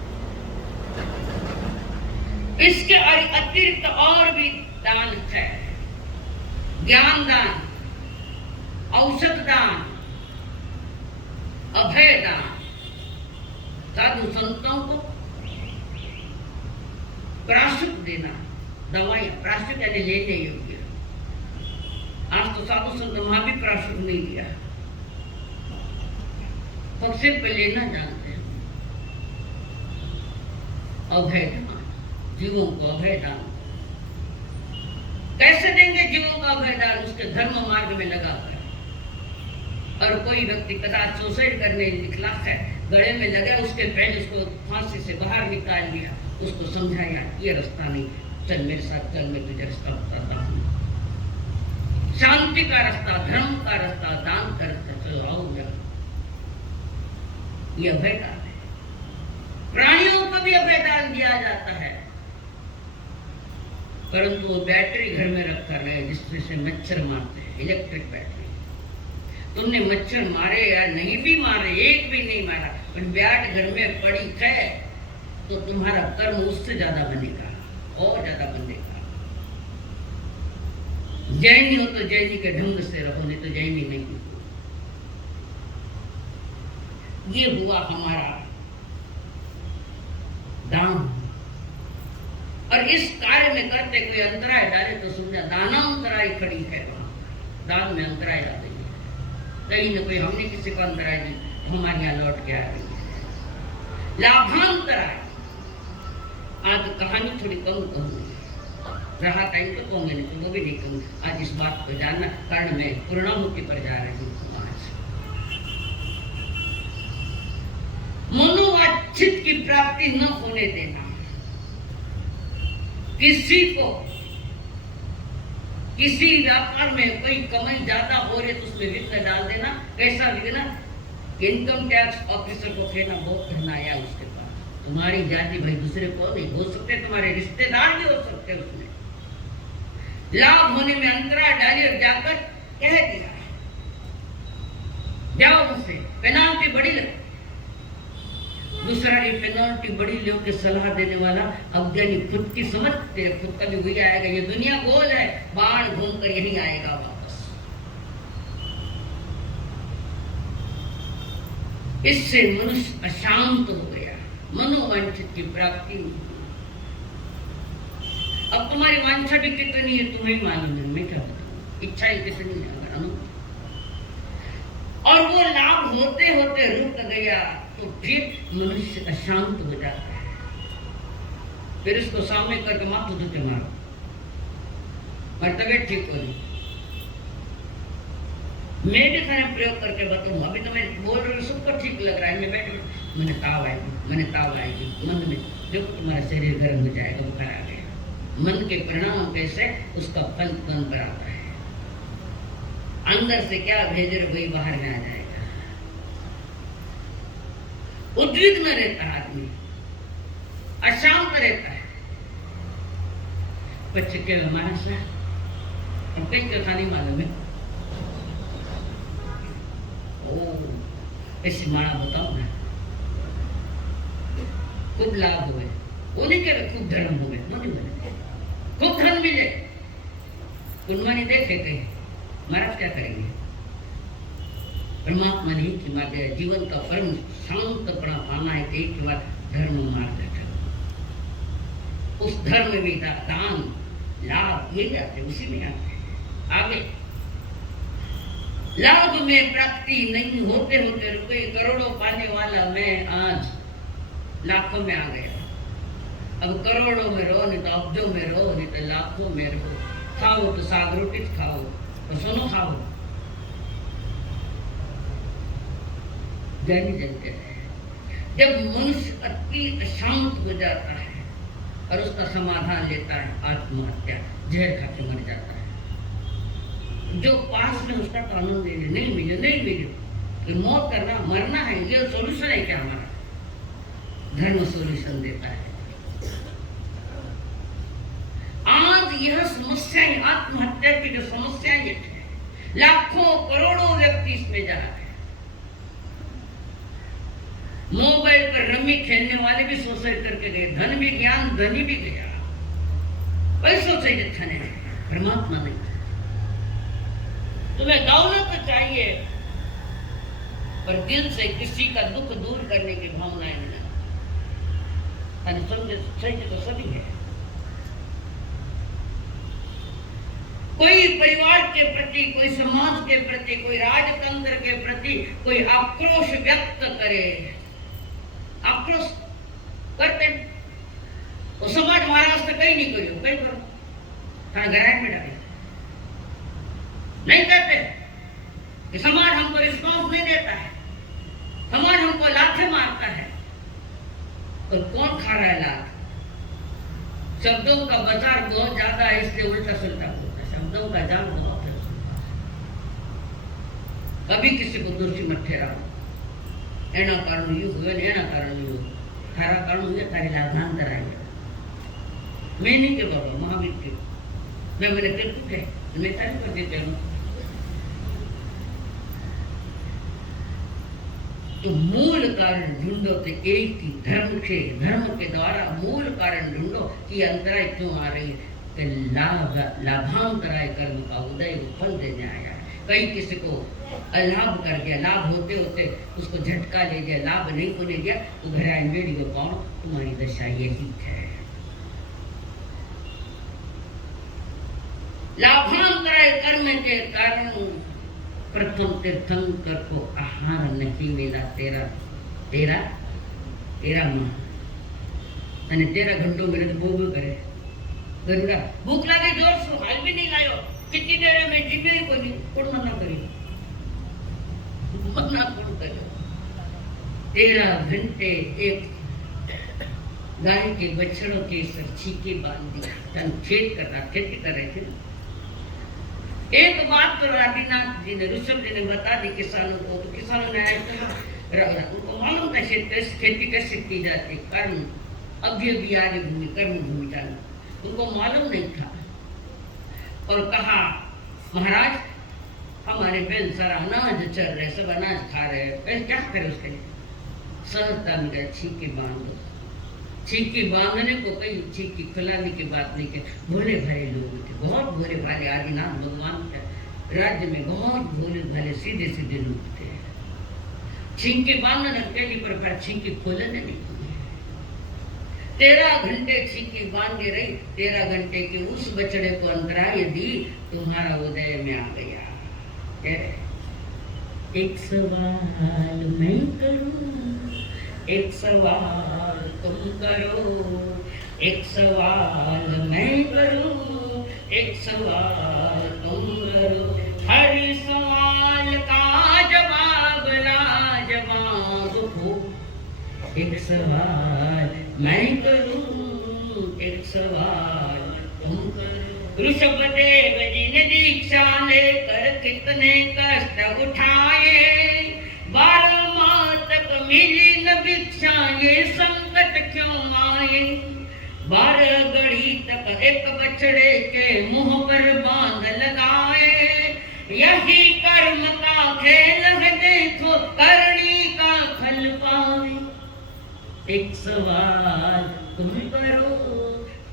इसके अतिरिक्त और भी दान है, ज्ञान दान, औषध दान, अभय दान। साधु संतों को प्राशुक देना, दवाई प्राशुक यानी लेने योग्य। आज तो साधु संत वहां भी प्राशुक नहीं दिया, सबसे पे लेना जानते हैं। अभय दान, जीवों को अभय दान कैसे देंगे? जीवों का अभय दान उसके धर्म मार्ग में लगाकर। और कोई व्यक्ति कदाच सुसाइड करने निकला है, गले में लगा, उसके पहले उसको फांसी से बाहर निकाल लिया, उसको समझाया ये रास्ता नहीं, चल मेरे साथ चल, मैं तुझे रास्ता बताता हूँ, शांति का रास्ता, धर्म का रास्ता, दान का रास्ता, चलो आओ मेरा। ये अभय दान है। प्राणियों को भी अभय दान दिया जाता है, परंतु वो बैटरी घर में रखा रहे जिसमें से मच्छर मारते हैं, इलेक्ट्रिक बैटरी। तुमने मच्छर मारे या नहीं भी मारे, एक भी नहीं मारा, पर बैट घर में पड़ी है तो तुम्हारा कर्म उससे ज्यादा बनेगा, और ज्यादा बनेगा। जैनी हो तो जैनी के ढंग से रहो, नहीं तो जैनी नहीं हो। ये हुआ हमारा दान। और इस कार्य में करते कोई अंतराय डाले तो सुनना, दानांतराय खड़ी है वहां, दान में अंतराय डालेंगे। कहीं न कोई हमने किसी को अंतराय दी, हमारे यहाँ लौट के आ रही है। लाभांतराय, आज कहानी थोड़ी कम कहूंगी, रहा टाइम तो कहूंगे, नहीं तो वो भी नहीं कहूंगी। आज इस बात को जानना, कारण मैं पूर्णाहुति पर जा रही हूँ। मनोवांछित की प्राप्ति न होने देना। किसी को किसी व्यापार में कोई कमाई ज्यादा हो रही तो उसमें विघ्न डाल देना। कैसा विघ्न? इनकम टैक्स ऑफिसर को कहना, बहुत कहना आया उसके पास, तुम्हारी जाति भाई दूसरे को नहीं हो सकते, तुम्हारे रिश्तेदार भी हो सकते। उसने लाभ होने में अंतराय डाली और जाकर कह दिया जाओ मुझसे, पेनाल्टी बड़ी लगे। दूसरा ये पेनाल्टी बड़ी लो के सलाह देने वाला अज्ञानी खुद की समझते, खुद का भी वही आएगा। ये दुनिया गोल है, बाण घूम कर यही आएगा वापस। इससे मनुष्य अशांत हो गया, मनोवांछित की प्राप्ति। अब तुम्हारी वांछा भी कितनी है तुम्हें मालूम है, मैं क्या बताऊं, इच्छाएं कितनी है और वो लाभ होते होते रुक गया तो फिर मनुष्य अशांत हो जाता है। फिर इसको सामने करके माथो धोके मारो, और तबीयत ठीक हो रही। मैं भी खाना प्रयोग करके बताऊंगा। अभी तो मैं बोल रही हूँ, सबको ठीक लग रहा है, मैं बैठ मैंने ताव आएगी मन में, जो तुम्हारा शरीर गर्म हो जाएगा, बुखार आ गया। मन के परिणाम कैसे, उसका फल तन पर आता है। अंदर से क्या भेज रहे वही बाहर में आ जाएगा। उद्विग्न रहता है आदमी, अशांत रहता है। बच्चे के हमारे साथ कई कथा नहीं मालूम है। ऐसी माड़ा बताओ ना, खूब लाभ हुए, वो नहीं कह रहे खूब धर्म हुए, खूब धन मिले, उन्होंने देखे कहीं महाराज क्या करेंगे। परमात्मा ने कि मार्ग जीवन का परम शांतपना पाना है, एक बार धर्म मार्ग है। उस धर्म में दान लाभ ये आते, उसी में आते आगे लाभ में प्राप्ति नहीं होते होते रुपए करोड़ों पाने वाला मैं आज लाखों में आ गया। अब करोड़ों में रहो, नहीं तो अब्जों में रहो, नहीं तो लाखों में रहो। खाओ तो साग रोटी खाओ और सुनो खाओ, जानी जानते रहे। जब मनुष्य अति अशांत हो जाता है और उसका समाधान लेता है आत्महत्या, जहर खा के मर जाता है। जो पास में उसका कानून दे नहीं मिले नहीं मिले, कि मौत करना मरना है, ये सोल्यूशन है क्या हमारा? धर्म सोल्यूशन देता है। आज यह समस्याएं, आत्महत्या की जो समस्याएं है, लाखों करोड़ों व्यक्ति इसमें जा रहे हैं। मोबाइल पर रमी खेलने वाले भी सुसाइड करके गए, धन भी ज्ञान धनी भी गया। पैसों से जितना नहीं, परमात्मा नहीं। तुम्हें दौलत तो चाहिए, पर दिल से किसी का दुख दूर करने की भावनाएं मिला। समझे तो सभी है। कोई परिवार के प्रति, कोई समाज के प्रति, कोई राजतंत्र के प्रति कोई आक्रोश व्यक्त करे, आक्रोश करते वो समाज महाराष्ट्र कहीं नहीं करियो, कहीं करो थाना गैराज में डाले नहीं कहते कि समाज हमको रिस्पॉन्स नहीं देता है, समाज हमको लाठे मारता है। और कौन खा रहा है लाठ? शब्दों का बाजार बहुत ज्यादा है, इसलिए उल्टा सुल्टा होता है। शब्दों का जाल बहुत है। कभी किसी को दोषी मत ठहराओ, एना कारण यू हुए, एना कारण यू थारा कारण हुए, तारी लाभांतर आएगा। मैं नहीं के बाबा महावीर के, मैं मेरे कृत्य थे, मैं तारी कर देते हूँ। तो मूल कारण ढूंढो, तो एक ही धर्म के द्वारा मूल कारण ढूंढो कि अंतराय क्यों आ रही है। तो लाभांतराय कर्म का उदय वो फल देने आया है। कहीं किसी को अलाभ कर दिया, लाभ होते होते उसको झटका ले दिया, लाभ नहीं होने दिया, तो घर आए बेड़ी को कौन, तुम्हारी दशा यही है। लाभांतराय कर्म के कारण प्रथम तीर्थंकर को आहार नहीं मिला। तेरा माह અને 13 घंटों मेरे तो भोग करे गरुड़ा भूख लागे जोर से हाल भी नहीं लायो, कितनी देर में जीवे को नहीं कोण मना करी, मना कोण करो। 13 घंटे एक गाय के बछड़ों के सर छीके बांध दिया, तन खेती कर रहे थे। एक बात तो राधीनाथ जी ने, ऋषभ जी ने बता दी किसानों को, तो किसानों ने उनको मालूम था खेती कैसे की जाती, कर्म अभी आर्य भूमि कर्म भूमि जाना उनको मालूम नहीं था। और कहा महाराज हमारे बैल सारा अनाज चल रहे, सब अनाज खा रहे हैं, क्या करे उसके लिए? सहजता में गए, छीके बांध दो। छीके बांधने को कहीं छीके खिलाने की बात नहीं की। भोले भाले लोग थे, बहुत भोले भाले। आदिनाथ भगवान के राज्य में बहुत भोले भाले सीधे सीधे लोग थे। छीके बांधने अकेली पर छीके खोलने नहीं। 13 घंटे छीके बांधे रही, 13 घंटे के उस बछड़े को अंतराय दी, तुम्हारा उदय में आ गया। एक सवाल मैं करूं, एक सवाल तुम करो, एक सवाल मैं करूं, एक सवाल तुम करो। हर सवाल का जवाब लाजवाब हो। एक सवाल मैं करूं, एक सवाल तुम करो। ऋषभदेव जी ने दीक्षा लेकर कितने कष्ट उठाए, 12 माह तक मिली न भिक्षा, ये संकट क्यों आए। 12 घड़ी तक एक बछड़े के मुंह पर बांध लगाए। यही कर्म का खेल है, देखो करनी का फल पाए। एक सवाल तुम करो,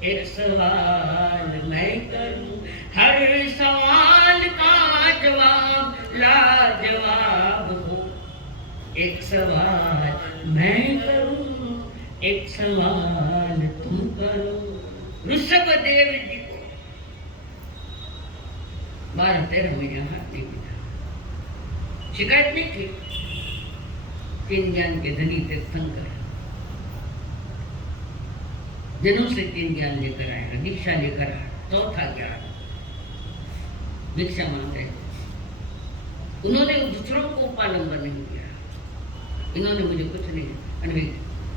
एक सवाल मैं करूं। हर सवाल का जवाब लाजवाब हो। एक सवाल मैं करूं, एक सवाल तुम करो। ऋषभदेव जी को 12-13 महीने हाथ नहीं मिला। शिकायत नहीं की। तीन ज्ञान के धनी तीर्थंकर जनों से तीन ज्ञान लेकर आएगा, दीक्षा लेकर आया, चौथा ज्ञान भिक्षा मांग रहे। उन्होंने दूसरों को उपालंबन नहीं किया, इन्होंने मुझे कुछ नहीं,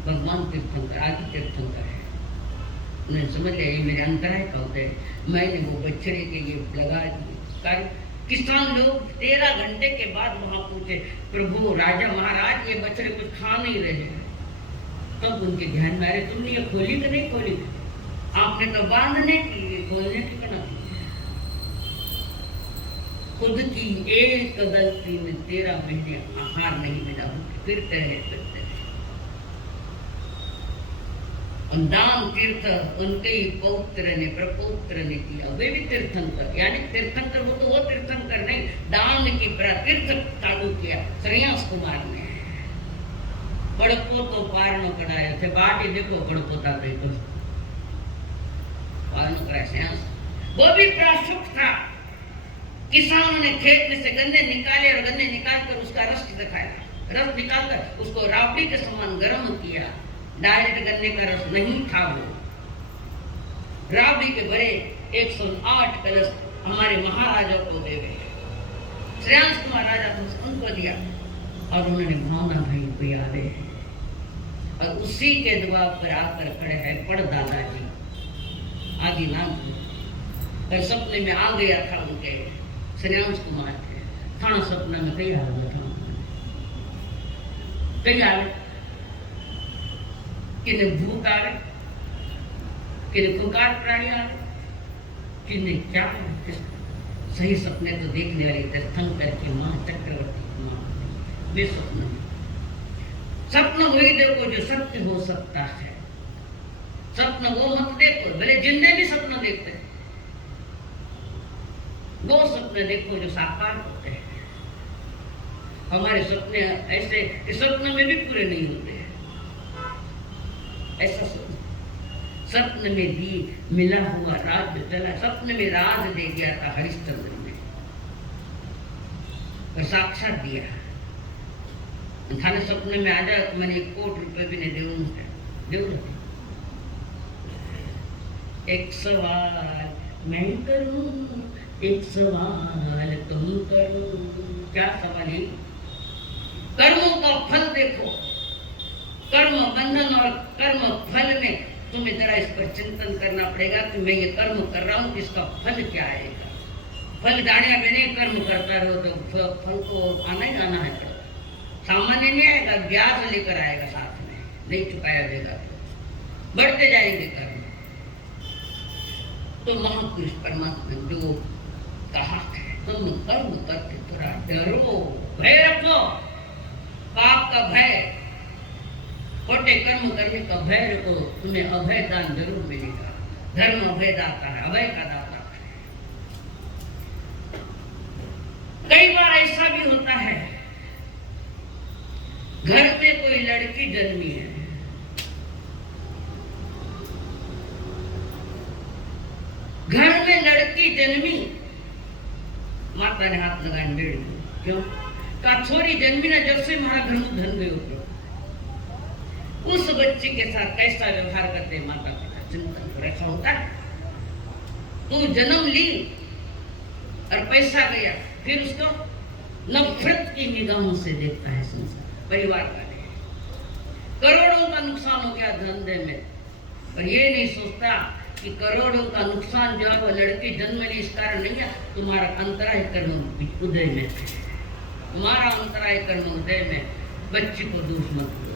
भगवान तीर्थंकर आदि तीर्थंकर है। उन्होंने समझ लिया ये मेरे अंतराय का होते है। मैंने वो बछड़े के ये लगा दिए। किसान लोग 13 घंटे के बाद वहां पूछे, प्रभु राजा महाराज ये बछड़े कुछ खा नहीं रहे। तब उनके ध्यान में आ रहे, तुमने ये खोली तो नहीं खोली, आपने तो बांधने की खोलने की बना दी। खुद की एक गलती में 13 महीने आहार नहीं मिला, फिरते रहे। दान तीर्थ उनके ही पौत्र ने प्रपौत्र ने किया, वे भी तीर्थंकर, यानी तीर्थंकर वो तो वो तीर्थंकर नहीं, दान की तीर्थ चालू किया श्रेयांस कुमार ने। बड़पो तो पारणो कढ़ाया थे, बाटी देखो बड़पोता तो पारणो कढ़ाया श्रेयांस, वो भी प्राशुक था। किसानों ने खेत में से गन्ने निकाले और गन्ने निकालकर उसका रस दिखाया, रस निकालकर उसको राबड़ी के समान गर्म किया। डायरेक्ट गन्ने का रस नहीं था वो, राबड़ी के भरे 108 कलश हमारे महाराजा को दे गए। श्रेयांस कुमार राजा को उनको दिया और उन्होंने भावना भाई को याद है। और उसी के दबाव पर आकर खड़े हैं पड़ दादाजी आदि नाम पर सपने में आ गया था उनके श्रेयांस कुमार थे। थाना सपना में कई हाल था, कई हाल किन्हें भूत आ रहे, किन्हें खुंकार प्राणी आ रहे, किन्हें क्या सही सपने तो देखने वाली तीर्थंकर की मां चक्रवर्ती की मां वे स्वप्न वही देखो जो सत्य हो सकता है। स्वप्न वो मत देखो, भले जिन्ने भी सपना देखते हैं, वो सपने देखो जो साकार होते हैं। हमारे सपने ऐसे कि सपने में भी पूरे नहीं होते हैं। ऐसा सपने में भी मिला हुआ राज्य चला, सपने में राज दे दिया था हरिश्चंद्र ने और साक्षात दिया। थाने सपने में आ जाए तो मैंने 1 कोट रुपए भी नहीं देऊ। एक सवाल मैं करूं, एक सवाल तुम करो। क्या सवाल है? कर्मों का फल देखो, कर्म बंधन और कर्म फल में तुम्हें जरा इस पर चिंतन करना पड़ेगा कि मैं ये कर्म कर रहा हूँ, इसका फल क्या आएगा। फल दानिया बिना कर्म करता रहो तो फल को आना ही आना है, सामान्य नहीं आएगा, ब्याज लेकर आएगा साथ में, नहीं चुकाया देगा तो बढ़ते जाएंगे कर्म। तो महापुरुष परमात्मा जो कहा है तुम कर्म करके थोड़ा डरो, भय रखो, पाप का भय, खोटे कर्म करने का भय रखो, तुम्हें अभय दान जरूर मिलेगा। धर्म अभय दाता है, अभय का दाता है। कई बार ऐसा भी होता है, घर में कोई लड़की जन्मी है, घर में लड़की जन्मी, माता ने हाथ लगाए बेड़ में, क्यों? का छोरी जन्मी ना, जब से हमारा घर में धन गए, उस बच्चे के साथ कैसा व्यवहार करते माता पिता, चिंतन करो। ऐसा होता है, तू जन्म ली और पैसा गया, फिर उसको नफरत की निगाहों से देखता है संसार, परिवार वाले। करोड़ों का नुकसान हो गया धंधे में, पर ये नहीं सोचता कि करोड़ों का नुकसान जो है वो लड़की जन्म ली इस कारण नहीं है, तुम्हारा अंतराय कर्म उदय में, तुम्हारा अंतराय कर्म उदय में। बच्ची को दोष मत दो।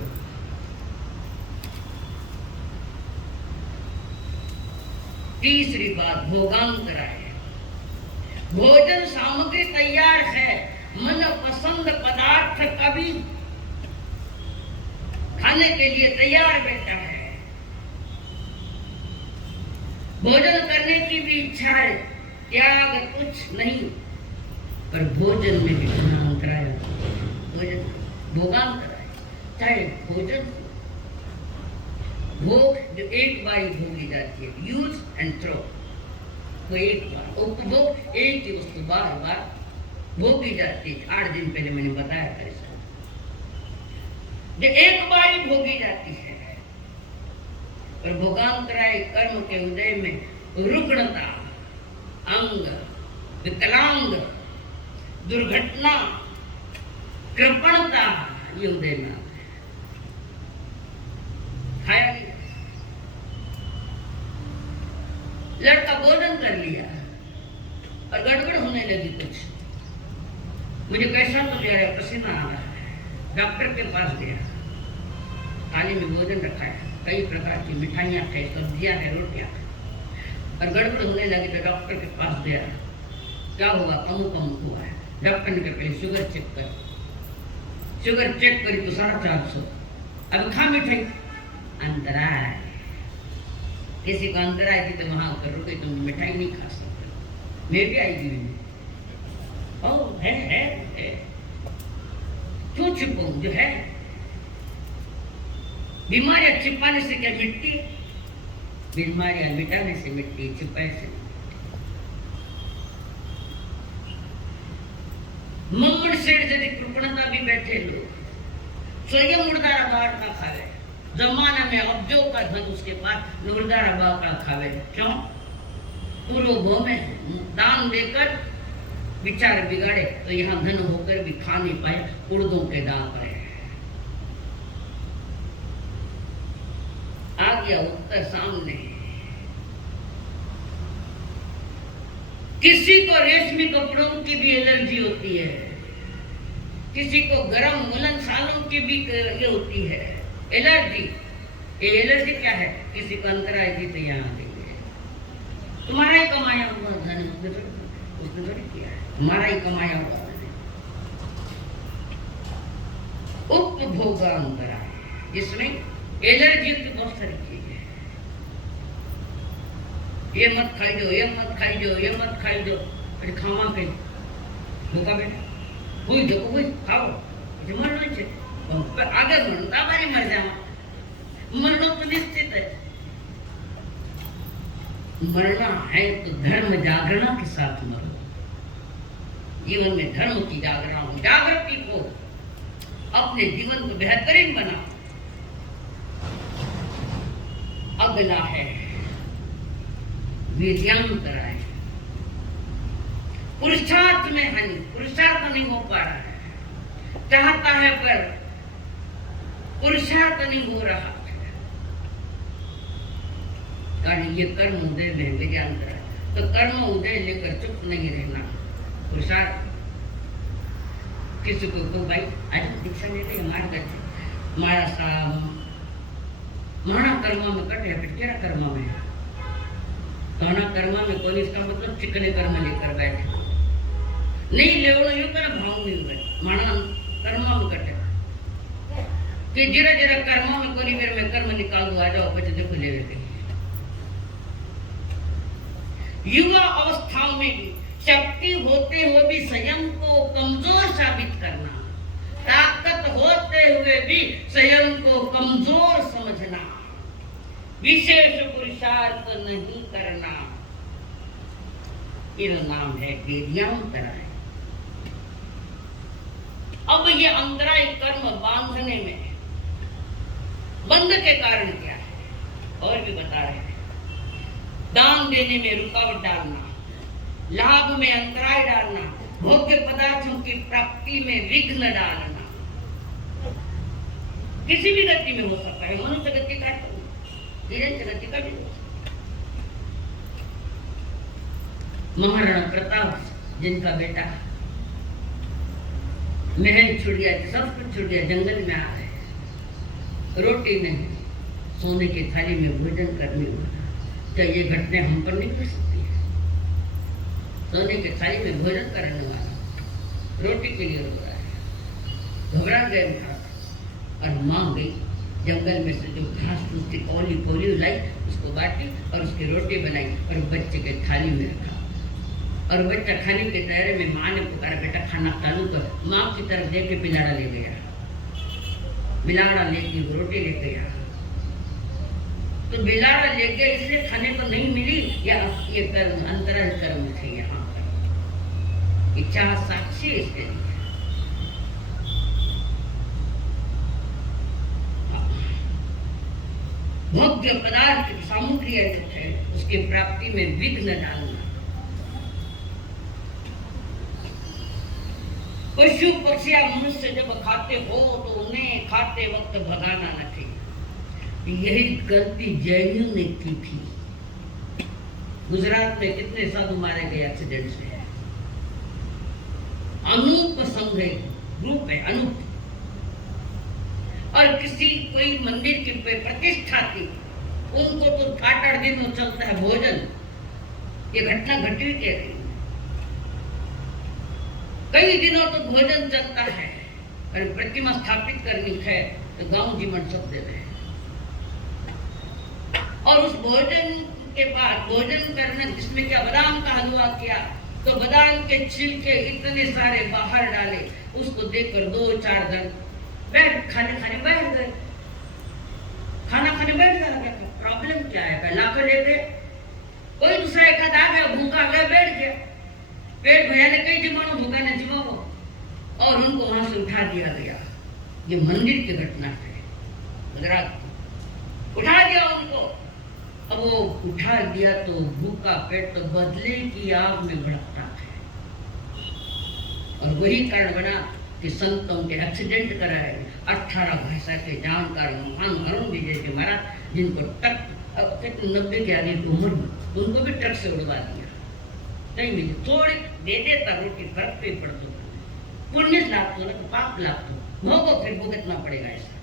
तीसरी बात भोगांतराय। भोजन सामग्री तैयार है, मन पसंद पदार्थ कभी खाने के लिए तैयार बैठा है, भोजन करने की भी इच्छा है, त्याग कुछ नहीं, पर भोजन में भी अंतराय, भोजन भोगांतराय। चाहे भोजन भोग जो एक बार ही भोगी जाती है, यूज एंड थ्रो, तो एक बार उपभोग, एक ही वस्तु बार बार भोगी जाती है। 8 दिन पहले मैंने बताया था इसको, जो एक बार ही भोगी जाती है। और भोगांतराय कर्म के उदय में रुग्णता, अंग विकलांग, दुर्घटना, कृपणता, ये उदय में आता है। खाया नहीं, लड़का भोजन कर लिया और गड़बड़ होने लगी कुछ, मुझे कैसा तो ले रहा, पसीना आ रहा है। डॉक्टर के पास गया, थाली में भोजन रखा है, कई प्रकार की मिठाइयाँ थे, सब्जियाँ है, रोटियाँ, और गड़बड़ होने लगी तो डॉक्टर के पास गया। क्या हुआ? अमुक अमुक हुआ है। डॉक्टर ने कहा पहले शुगर चेक कर। शुगर चेक करी तो 450। अब खा मिठाई। अंतराय, किसी को अंतराय थी तो वहां कर रुके, तुम मिठाई नहीं खा सकते। मैं भी आई थी, ओ है। क्यों छिपाऊं? जो है बीमारियां छिपाने से क्या मिटती? बीमारियां मिटाने से मिटती, छिपाए से। मम्मड़ सेठ जैसे कृपणता भी बैठे लोग स्वयं मुर्दारा बाहर का खावे, जमाना में अब्जों का धन उसके पास मुर्दारा बाहर का खावे। क्यों? पूर्व भो में दान देकर विचार बिगाड़े तो यहाँ धन होकर भी खा नहीं पाए, उर्दों के दांत रहे। आ गया उत्तर सामने। किसी को रेशमी कपड़ों की भी एलर्जी होती है, किसी को गर्म वुलन सालों की भी ये होती है एलर्जी। ये एलर्जी क्या है? किसी को अंतराय थी तो यहाँ देंगे। तुम्हारा ही कमाया हुआ धन उसने थोड़ी किया है, हमारा ही कमाया हुआ धन। उपभोगांतराय, जिसमें एलर्जी की बहुत सारी चीजें हैं। ये मत खाई दो, ये मत खाई दो, ये मत खाई दो, फिर खावा पे भूखा बेटा हुई जो हुई खाओ, जो मरना चाहिए आगे मरता बारी मर जाओ, मरना तो निश्चित है। मरना है तो धर्म जागरण के साथ मरो। जीवन में धर्म की जागृति को अपने जीवन को बेहतरीन बनाओ। अगला है वीर्यांतराय। पुरुषार्थ में हानि, पुरुषार्थ नहीं हो पा रहा है, चाहता है पर पुरुषार्थ नहीं हो रहा है। ये कर्म उदय में वीर्यांतराय। तो कर्म उदय लेकर चुप नहीं रहना। पुरुषार्थ किसी को भाई आज दीक्षा ले रही हमारे घर से मारा साहब माना कर्मा में कटे फिर क्या कर्मा में कहना कर्मा में कौन, इसका मतलब चिकने कर्म लेकर बैठे नहीं लेवड़ो यू कर भाव नहीं हुए माना कर्मा में कटे कि जरा जरा कर्मा में कोई मेरे में कर्म निकाल दो, आ जाओ बच्चे देखो ले लेते। युवा अवस्थाओं में भी शक्ति होते हुए भी स्वयं को कमजोर साबित करना, ताकत होते हुए भी स्वयं को कमजोर समझना, विशेष पुरुषार्थ नहीं करना, ये नाम है वीर्यांतराय। अब ये अंतराय कर्म बांधने में बंध के कारण क्या है और भी बता रहे हैं। दान देने में रुकावट डालना, लाभ में अंतराय डालना, भोग्य पदार्थों की प्राप्ति में विघ्न डालना, किसी भी गति में हो सकता है। मनुष्य गति का गति का भी हो सकता है। महाराणा प्रताप जिनका बेटा महल छुट गया, सब कुछ छुट गया, जंगल में आ गए, रोटी नहीं, सोने की थाली में भोजन करने वाला, क्या ये घटना हम पर नहीं कर सकती है? सोने की थाली में भोजन करने वाला रोटी के लिए रो रहा है, घबरा गए महाराज और मां गई जंगल में से जो घास उसकी पोली पोली लाई, उसको बांटी और उसकी रोटी बनाई और बच्चे के थाली में रखा। और बच्चा खाने के तैयारी में माँ ने पुकारा, बेटा खाना चालू कर। माँ की तरफ देख के बिलाड़ा ले गया, बिलाड़ा लेके रोटी ले गया। तो बिलाड़ा ले गया इसलिए खाने को नहीं मिली, या ये कर्म अंतराय कर्म थे यहाँ पर। इच्छा साक्षी इसके लिए। भोग्य पदार्थ की सामग्री है उसकी प्राप्ति में विघ्न डालना। पशु पक्षी या मनुष्य जब खाते हो तो उन्हें खाते वक्त भगाना न चाहिए। यही गलती जैनियों ने की थी। गुजरात में कितने साधु मारे गए एक्सीडेंट से। अनूप संघ ग्रुप है, अनूप, और किसी कोई मंदिर की प्रतिष्ठा थी, उनको तो 8 दिन में चलता है भोजन। ये घटना घटी कह रही, कई दिनों तक भोजन चलता है। और प्रतिमा स्थापित करनी है तो गांव जीवन सब दे रहे हैं। और उस भोजन के बाद भोजन करना, जिसमें क्या बादाम का हलवा किया, तो बादाम के छिलके इतने सारे बाहर डाले। उसको देखकर 2-4 दिन बैठ खाने बैठ गए। खाना खाने बैठ गया। प्रॉब्लम क्या है? लाकर ले गए, कोई दूसरा एक आ गया, भूखा गया, बैठ गया। पेट भैया ने कई जमानों भूखा ने जिमाओ, और उनको वहां से उठा दिया गया। ये मंदिर की घटना है गुजरात, उठा दिया उनको। अब वो उठा दिया तो भूखा पेट तो बदले की आग में भड़कता है। और वही कारण बना कि संतों के एक्सीडेंट कराए। 18 भाषा के जानकार महान अरुण विजय जी महाराज, जिनको ट्रक 90 के आगे की उम्र में, उनको भी ट्रक से उड़वा दिया। नहीं मिली, थोड़ी दे देता रोटी, फर्क पे पड़ दो, पुण्य लाभ तो ना तो पाप लाभ तो भोगो, फिर भुगतना पड़ेगा। ऐसा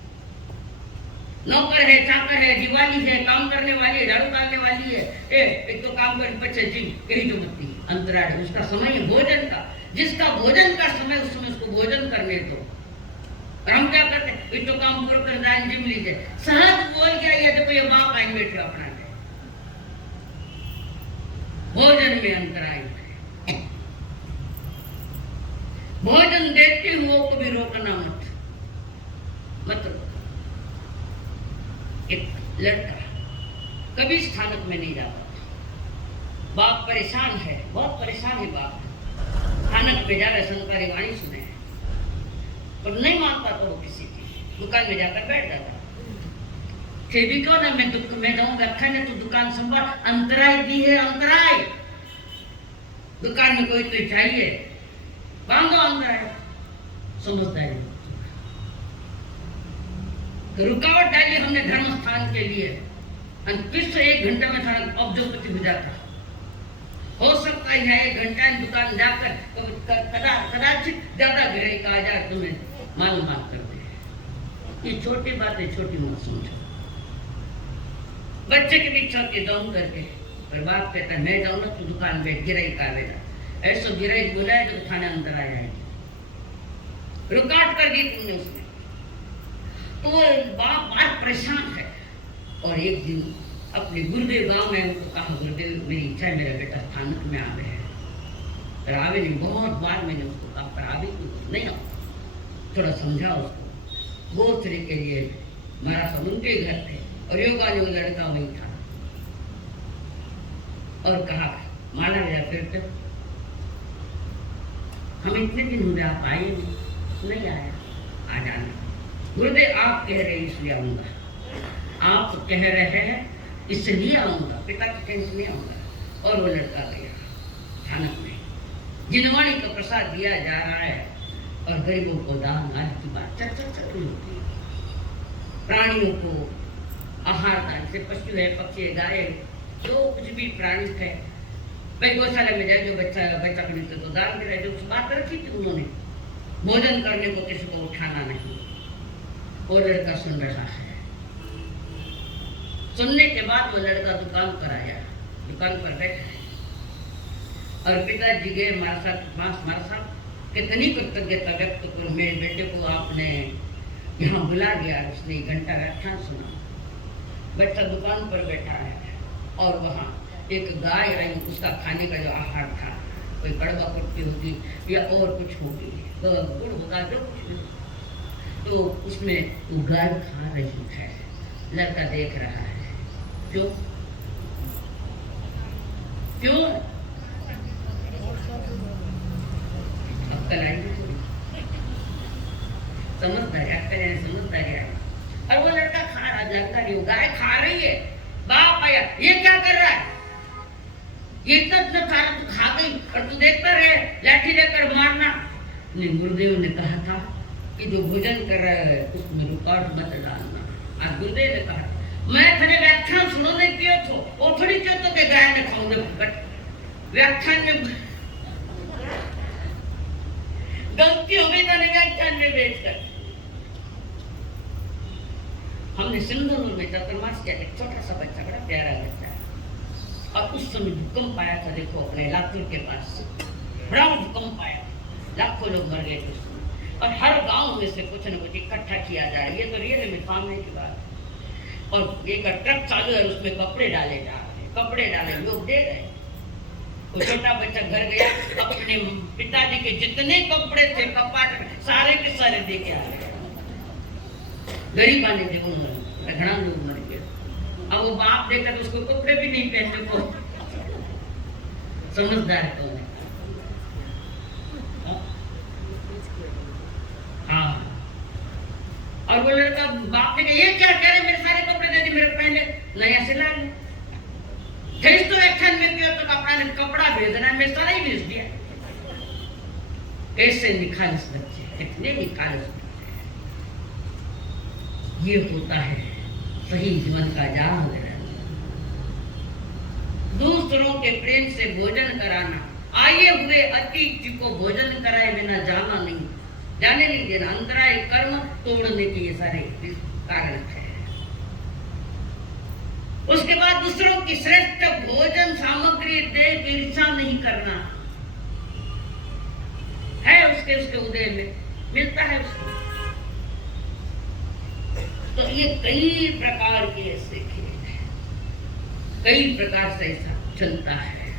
नौकर है, चाकर है, दिवाली है, काम करने वाली है, झाड़ू डालने वाली है, एक तो काम कर बच्चे जी कहीं जो मत अंतराल, उसका समय है भोजन का। जिसका भोजन का समय, उस समय उसको भोजन करने दो। और हम क्या करते हैं, एक तो काम पूरा कर दान जिम लीजिए, सहज बोल गया, ये देखो ये बाप आए बैठे अपना भोजन में अंतराय है। भोजन देते हुए को भी रोकना मत। मतलब एक लड़का कभी स्थानक में नहीं जाता, बाप परेशान है, बहुत परेशान है बाप। स्थानक में जा रहे, संस्कारी वाणी सुने और नहीं मानता तो वो किसी की दुकान में जाकर बैठ जाता। फिर भी क्यों ना मैं दुख में जाऊंगा, अच्छा ने तो दुकान संभाल, अंतराय दी है, अंतराय। दुकान में कोई तो चाहिए, बांधो अंतराय। समझदारी तो रुकावट डाली हमने धर्म स्थान के लिए, फिर से 1 घंटे में था ऑब्जर्वेटिव हो जाता। हो सकता है 1 घंटा दुकान जाकर कदाचित ज्यादा ग्राहक आ जाए, तुम्हें मालूमात कर दे। ये छोटी बात है, छोटी मत समझो। बच्चे की इच्छा होती जाऊं करके, पर बाप कहता है मैं जाऊं ना तो दुकान में गिराई का आवेगा। ऐसा गिराई बोला है तो खाना अंदर आ जाएगी, रुकावट कर दी तुमने उसने। तो बाप बहुत परेशान है। और एक दिन अपने गुरुदेव गांव में उनको कहा, गुरुदेव मेरी इच्छा है मेरा बेटा स्थानक में आवे है। पर आवे नहीं, बहुत बार मैंने उसको कहा पर आवे नहीं आओ, थोड़ा समझाओ उसको। गोत्री के लिए हमारा सब उनके घर थे और योगा जो लड़का वही था। और कहा माना गया, फिर तो हम इतने दिन हो गए आप आए नहीं आया, आ जाना। गुरुदेव आप कह रहे इसलिए आऊंगा, आप कह रहे हैं इसलिए आऊंगा, पिता की टेंशन नहीं आऊंगा। और वो लड़का गया स्थानक में, जिनवाणी का प्रसाद दिया जा रहा है और गरीबों को दान आदि की बात चर्चा चल रही होती है। प्राणियों को आहार दान से, पशु है, पक्षी है, गाय है, जो कुछ भी प्राणी है, भाई गौशाला में जाए जो बच्चा खरीदते तो दान दे रहे, जो कुछ बात रखी थी उन्होंने, भोजन करने को किसी को उठाना नहीं। वो लड़का सुन रहा है। सुनने के बाद वो लड़का दुकान पर आया, दुकान पर बैठा है और पिताजी गए हमारे साथ कितनी कृतज्ञता व्यक्त करो, मेरे बेटे को आपने यहाँ बुला दिया, उसने 1 घंटा व्याख्यान सुना। बच्चा दुकान पर बैठा है और वहाँ एक गाय आई, उसका खाने का जो आहार था, कोई कड़वा कुट्टी होगी या और कुछ होगी, गुड़ होगा, जो कुछ भी, तो उसमें वो गाय खा रही है। लड़का देख रहा है, क्यों क्यों कलाई में थोड़ी समझता गया, कल्याण समझता गया। और वो लड़का खा रहा, लगता नहीं, गाय खा रही है। बाप आया, ये क्या कर रहा है? ये इतना सारा तू खा गई और तू देखता रहे, लाठी लेकर मारना। गुरुदेव ने कहा था कि जो भोजन कर रहा है उसमें रुकावट मत डालना। आज गुरुदेव ने कहा मैं तेरे व्याख्यान सुनने क्यों थो, वो थोड़ी क्यों तो के गाय ने खाऊंगे, बट व्याख्यान में गलती हो गई तो व्याख्यान में बैठकर। हमने सिंधुदुर्ग में चतुर्मास किया, एक छोटा सा बच्चा, बड़ा प्यारा बच्चा है, और उस समय भूकंप आया था। देखो अपने लातूर के पास बड़ा भूकंप आया, लाखों लोग मर गए थे उसमें, और हर गांव में से कुछ न कुछ इकट्ठा किया जा रहा है। ये तो रियल में सामने की बात है। और एक ट्रक चालू है, उसमें कपड़े डाले जा रहे हैं, कपड़े डाले लोग दे रहे हैं। वो छोटा बच्चा घर गया, अपने पिताजी के जितने कपड़े थे कपाट में सारे के सारे दे के आ गए। गरीब आने थे, घना लोग मर गए। अब वो बाप देखकर उसको कपड़े भी नहीं पहनने को। समझदार कौन है? हाँ। और वो लड़का बाप ने कहा ये क्या कह रहे, मेरे सारे कपड़े दे दे, मेरे पहले नया सिला ले। भेज तो व्याख्यान में क्यों तो कपड़ा ने कपड़ा भेजना, मैं सारा ही भेज दिया। कैसे निखालस बच्चे, कितने निखालस बच्चे। ये होता है सही जीवन का जाल। दूसरों के प्रेम से भोजन कराना, आए हुए अतिथि को भोजन कराए बिना जाना नहीं, जाने नहीं देना, अंतराय कर्म तोड़ने के ये सारे कारण है। उसके बाद दूसरों की श्रेष्ठ भोजन सामग्री देख ईर्ष्या नहीं करना है। उसके उदय में मिलता है उसको। तो ये कई प्रकार के ऐसे खेल हैं, कई प्रकार से ऐसा चलता है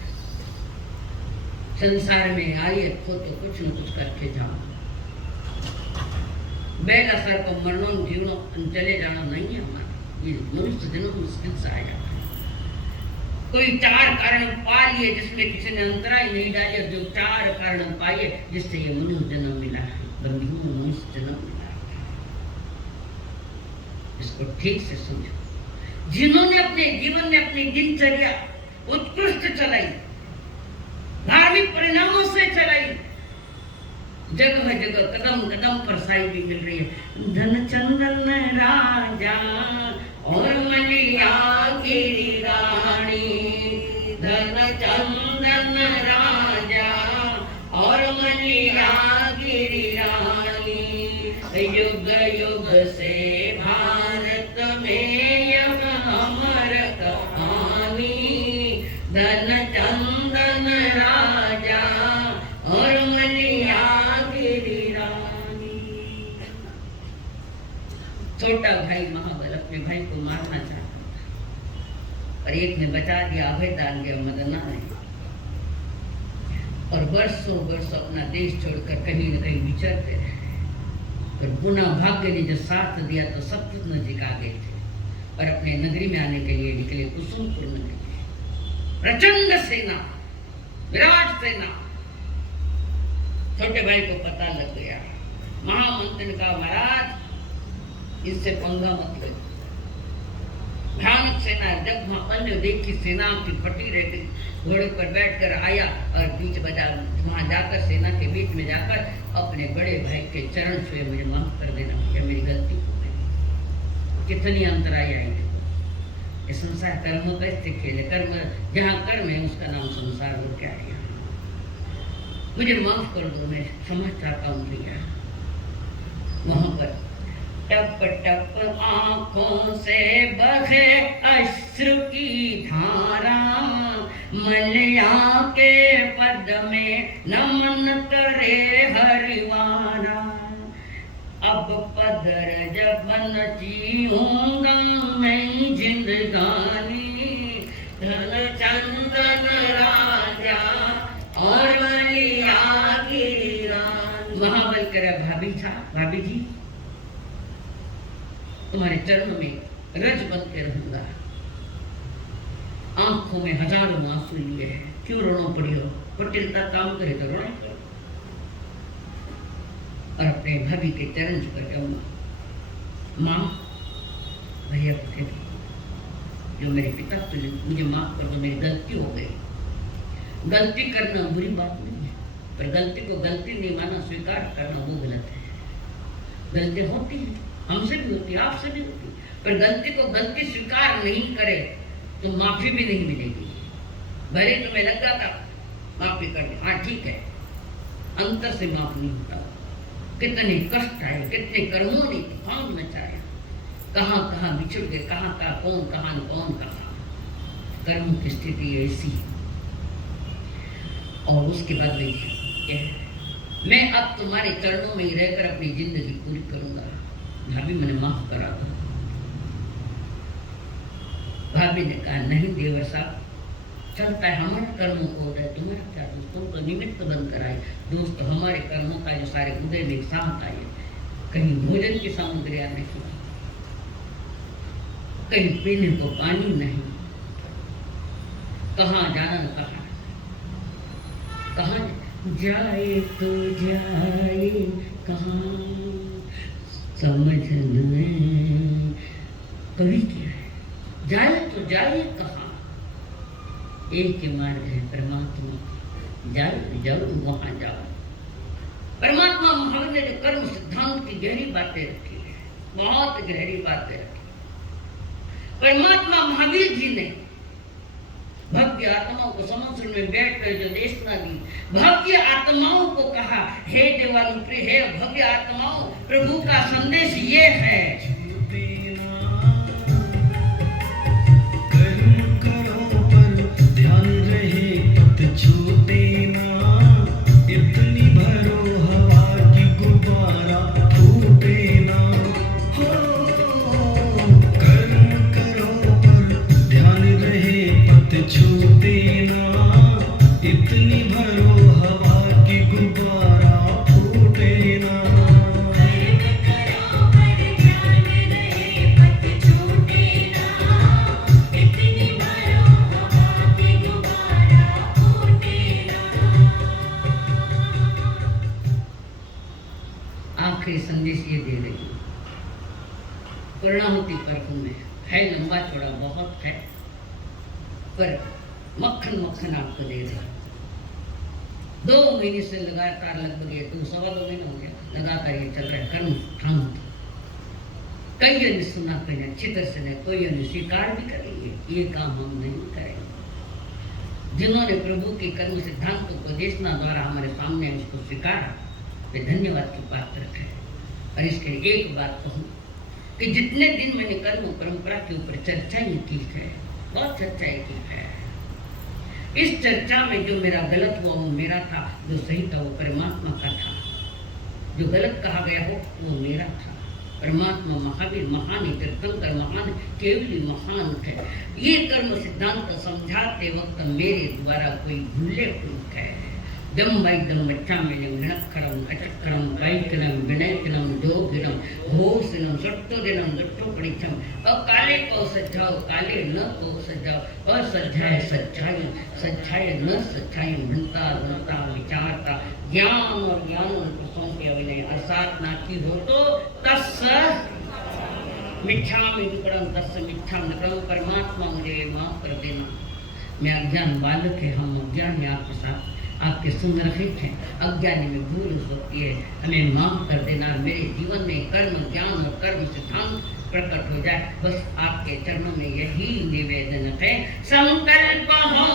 संसार में। आइए खो तो कुछ न कुछ करके जाओ। बेला सर को मरणों जीवनों चले जाना नहीं है हमारा। ये मनुष्य जन्म मुश्किल से आया। कोई चार कारण पा लिए जिसमें किसी ने अंतराय नहीं डाले, जो चार कारण पाए जिससे ये मनुष्य जन्म मिला है, बंधुओं मनुष्य जन्म मिला। इसको ठीक से समझो। जिन्होंने अपने जीवन में अपनी दिनचर्या उत्कृष्ट चलाई, धार्मिक परिणामों से चलाई, जगह जगह कदम कदम पर साई भी मिल रही है। धन चंदन राजा और मलिया गिरी रानी, धन चंदन राजा और मलिया गिरी रानी, युग युग से भारत में यह अमर कहानी। धन चंदन राजा और मलिया गिरी रानी। छोटा भाई महाबल अपने भाई को मारना चाहता था, पर एक ने बचा दिया, अभय दान दिया, मदना ने। और वर्षों वर्ष अपना देश छोड़कर कहीं न कहीं विचरते रहे। पर पुनः भाग्य ने जो साथ दिया तो सब कुछ नजीक आ गए थे, और अपने नगरी में आने के लिए निकले, कुसुमपुर नगरी। प्रचंड सेना, विराट सेना। छोटे भाई को पता लग गया। महामंत्री ने कहा महाराज इससे पंगा मत लो, भयानक सेना है। जब महापल ने देखी सेना की फटी रह गई, घोड़े पर बैठकर आया और बीच बाजार वहां जाकर सेना के बीच में जाकर अपने बड़े भाई के चरण छुए, मुझे माफ कर देना भैया, मेरी गलती हो गई। कितनी अंतराई आई थी। ये संसार कर्म कैसे खेले, कर्म जहाँ कर्म है उसका नाम संसार हो क्या है। मुझे माफ कर दो, मैं समझ चाहता हूँ भैया। वहां पर टप टप आंखों से बहे अश्रु की धारा, मलिया के पद में नमन करे हरिवारा। अब पदर जब न जीऊंगा मैं जिंदगानी, धन चंदन राजा और मलिया गिरी रानी। महाबल करे भाभी जी तुम्हारे चरण में रज बन के रहूंगा। आंखों में हजारों आंसू लिए हैं, क्यों रोना पड़ी हो? पटिलता काम करे तो रोना करो। और अपने भाभी के चरण छूकर जाऊंगा, माँ भैया को कह दो जो मेरे पिता तुझे मुझे माफ कर दो, मेरी गलती हो गई। गलती करना बुरी बात नहीं है, पर गलती को गलती नहीं माना, स्वीकार करना वो गलत है। गलती होती है, हमसे भी होती है, आपसे भी होती है, पर गलती को गलती स्वीकार नहीं करे तो माफी भी नहीं मिलेगी। भले तुम्हें लगा था माफी करनी, हाँ ठीक है, अंतर से माफ नहीं होता। कितने कष्ट आए, कितने कर्मों ने तूफान मचाया, कहाँ कहाँ बिछड़ गए, कहाँ कहाँ कौन कहाँ। कर्म की स्थिति ऐसी है। और उसके बाद मैं अब तुम्हारे चरणों में ही रहकर अपनी जिंदगी पूरी करूंगा। भाभी मैंने माफ करा दो। भाभी ने कहा नहीं देवर साहब, चलता है, हमारे कर्मों को उदय, तुम्हारा क्या दोस्त, तुम तो निमित्त बन कर आए दोस्त, हमारे कर्मों का जो सारे उदय में साथ आए। कहीं भोजन की सामग्रियां नहीं, कहीं पीने को पानी नहीं, कहाँ जाना कहाँ जाए तो जाए कहाँ, समझ में कवि क्या है, जाए तो जाए कहाँ, एक ही मार्ग है परमात्मा, जाओ जाओ वहां जाओ। परमात्मा महावीर ने जो कर्म सिद्धांत की गहरी बातें रखी है, बहुत गहरी बातें रखी। परमात्मा महावीर जी ने भव्य आत्माओं को समुद्र में बैठकर जो देशना दी, भव्य आत्माओं को कहा, हे देवानुप्रिय, हे भव्य आत्माओं, प्रभु का संदेश ये है, कर्म करो पर ध्यान रहे पत छूटे ना, इतनी भरो हवा की गुब्बारा फूटे ना। हो कर्म करो पर ध्यान रहे पत छूटे ना, इतनी भरो हवा की गुब्बारा फूटे ना। आखिरी संदेश ये दे रही हूँ। पूर्णाहुति पर्व में है लंबा चौड़ा बहुत है, पर मक्खन मक्खन आपको दे रहा। 2 महीने से लगातार, लगभग ये 2-2.5 महीने हो गया लगातार ये चल रहा है कर्म सिद्धांत। कईयों ने सुना, कई ने अच्छी तरह से नहीं, कोई ने स्वीकार भी करेंगे, ये काम हम नहीं करेंगे। जिन्होंने प्रभु के कर्म सिद्धांत को देशना द्वारा हमारे सामने उसको स्वीकारा, वे धन्यवाद की पात्र है। और इसके एक बात कहूँ कि जितने दिन मैंने कर्म परंपरा के ऊपर चर्चाएं की है, बहुत चर्चाएं की है, इस चर्चा में जो मेरा गलत हुआ वो मेरा था, जो सही था वो परमात्मा का था। जो गलत कहा गया हो वो मेरा था। परमात्मा महावीर महान है, तीर्थंकर महान, केवली महान है। ये कर्म सिद्धांत समझाते वक्त मेरे द्वारा कोई भूले हुई है। दम वैदम वच्चामिनं गणक्करं अचक्करं वैकनं विनयकनं जोगिनं घोषनं सट्टोदिनं गट्टोपनिच्छं। और काले को सज्जाओ, काले न को सज्जाओ, और सज्जाए सच्चाई, सच्चाई न सच्चाई, भणता भणता विचारता, ज्ञान और ज्ञान पुरुषों के अभिनय अर्थात ना की हो तो तस् मिथ्यामि विकरं तस् मिथ्यां नकरं। परमात्मा मुझे माफ कर देना, मैं अज्ञान बालक है, हम अज्ञान है, आपके साथ आपके सुंदर हित हैं, अज्ञानी में भूल होती है, हमें माफ कर देना। मेरे जीवन में कर्म ज्ञान और कर्म सिद्धांत प्रकट हो जाए, बस आपके चरणों में यही निवेदन है। संकल्प हो